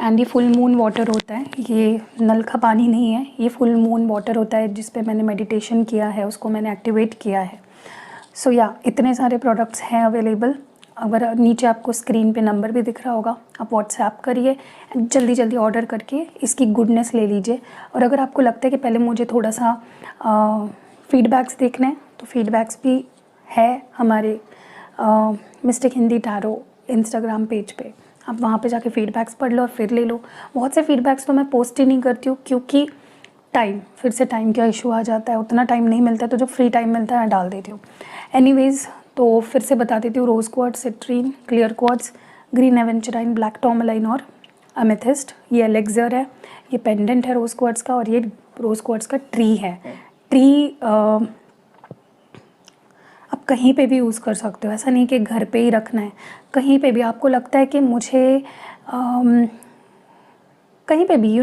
एंड ये फुल मून वाटर होता है, ये नल का पानी नहीं है, ये फुल मून वाटर होता है जिस पे मैंने मेडिटेशन किया है, उसको मैंने एक्टिवेट किया है। सो या इतने सारे प्रोडक्ट्स हैं अवेलेबल। अगर नीचे आपको स्क्रीन पे नंबर भी दिख रहा होगा, आप व्हाट्सएप करिए, जल्दी जल्दी ऑर्डर करके इसकी गुडनेस ले लीजिए। और अगर आपको लगता है कि पहले मुझे थोड़ा सा फीडबैक्स देखने हैं, तो फीडबैक्स भी है हमारे mistake Hindi tarot Instagram page पे, आप वहाँ पे जाके फीडबैक्स पढ़ लो और फिर ले लो। बहुत से फीडबैक्स तो मैं पोस्ट ही नहीं करती हूँ, क्योंकि फिर से टाइम का इशू आ जाता है, उतना टाइम नहीं मिलता है, तो जब फ्री टाइम मिलता है मैं डाल देती हूँ। एनीवेज़, तो फिर से बता देती हूँ, rose quartz, citrine, clear quartz, green aventurine, black tourmaline और एमेथिस्ट, ये एलेक्सर है, ये पेंडेंट है रोज़ क्वार्ट्ज का, और ये रोज़ क्वार्ट्ज का ट्री है। ट्री आप कहीं पे भी यूज़ कर सकते हो, ऐसा नहीं कि घर पे ही रखना है, कहीं पे भी आपको लगता है कि मुझे कहीं पे भी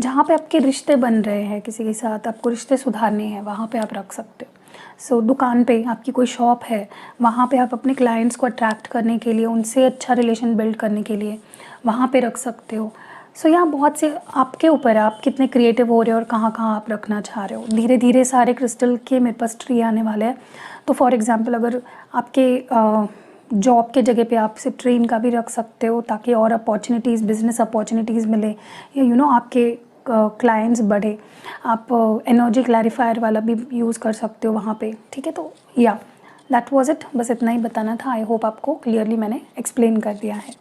जहाँ पे आपके रिश्ते बन रहे हैं किसी के साथ, आपको रिश्ते सुधारने हैं, वहाँ पे आप रख सकते हो। सो दुकान पे आपकी कोई शॉप है, वहाँ पे आप अपने क्लाइंट्स को अट्रैक्ट करने के लिए, उनसे अच्छा रिलेशन बिल्ड करने के लिए वहाँ पे रख सकते हो। सो यहाँ बहुत से आपके ऊपर है, आप कितने क्रिएटिव हो रहे हो और कहाँ कहाँ आप रखना चाह रहे हो। धीरे धीरे सारे क्रिस्टल के मेरे पास ट्री आने वाले हैं। तो फॉर एग्ज़ाम्पल, अगर आपके जॉब के जगह पे आप सिट्रीन का भी रख सकते हो, ताकि और अपॉर्चुनिटीज़, बिजनेस अपॉर्चुनिटीज़ मिले, या आपके क्लाइंट्स बढ़े। आप एनर्जी क्लैरिफायर वाला भी यूज़ कर सकते हो वहाँ पे, ठीक है। तो या दैट वाज इट, बस इतना ही बताना था। आई होप आपको क्लियरली मैंने एक्सप्लेन कर दिया है।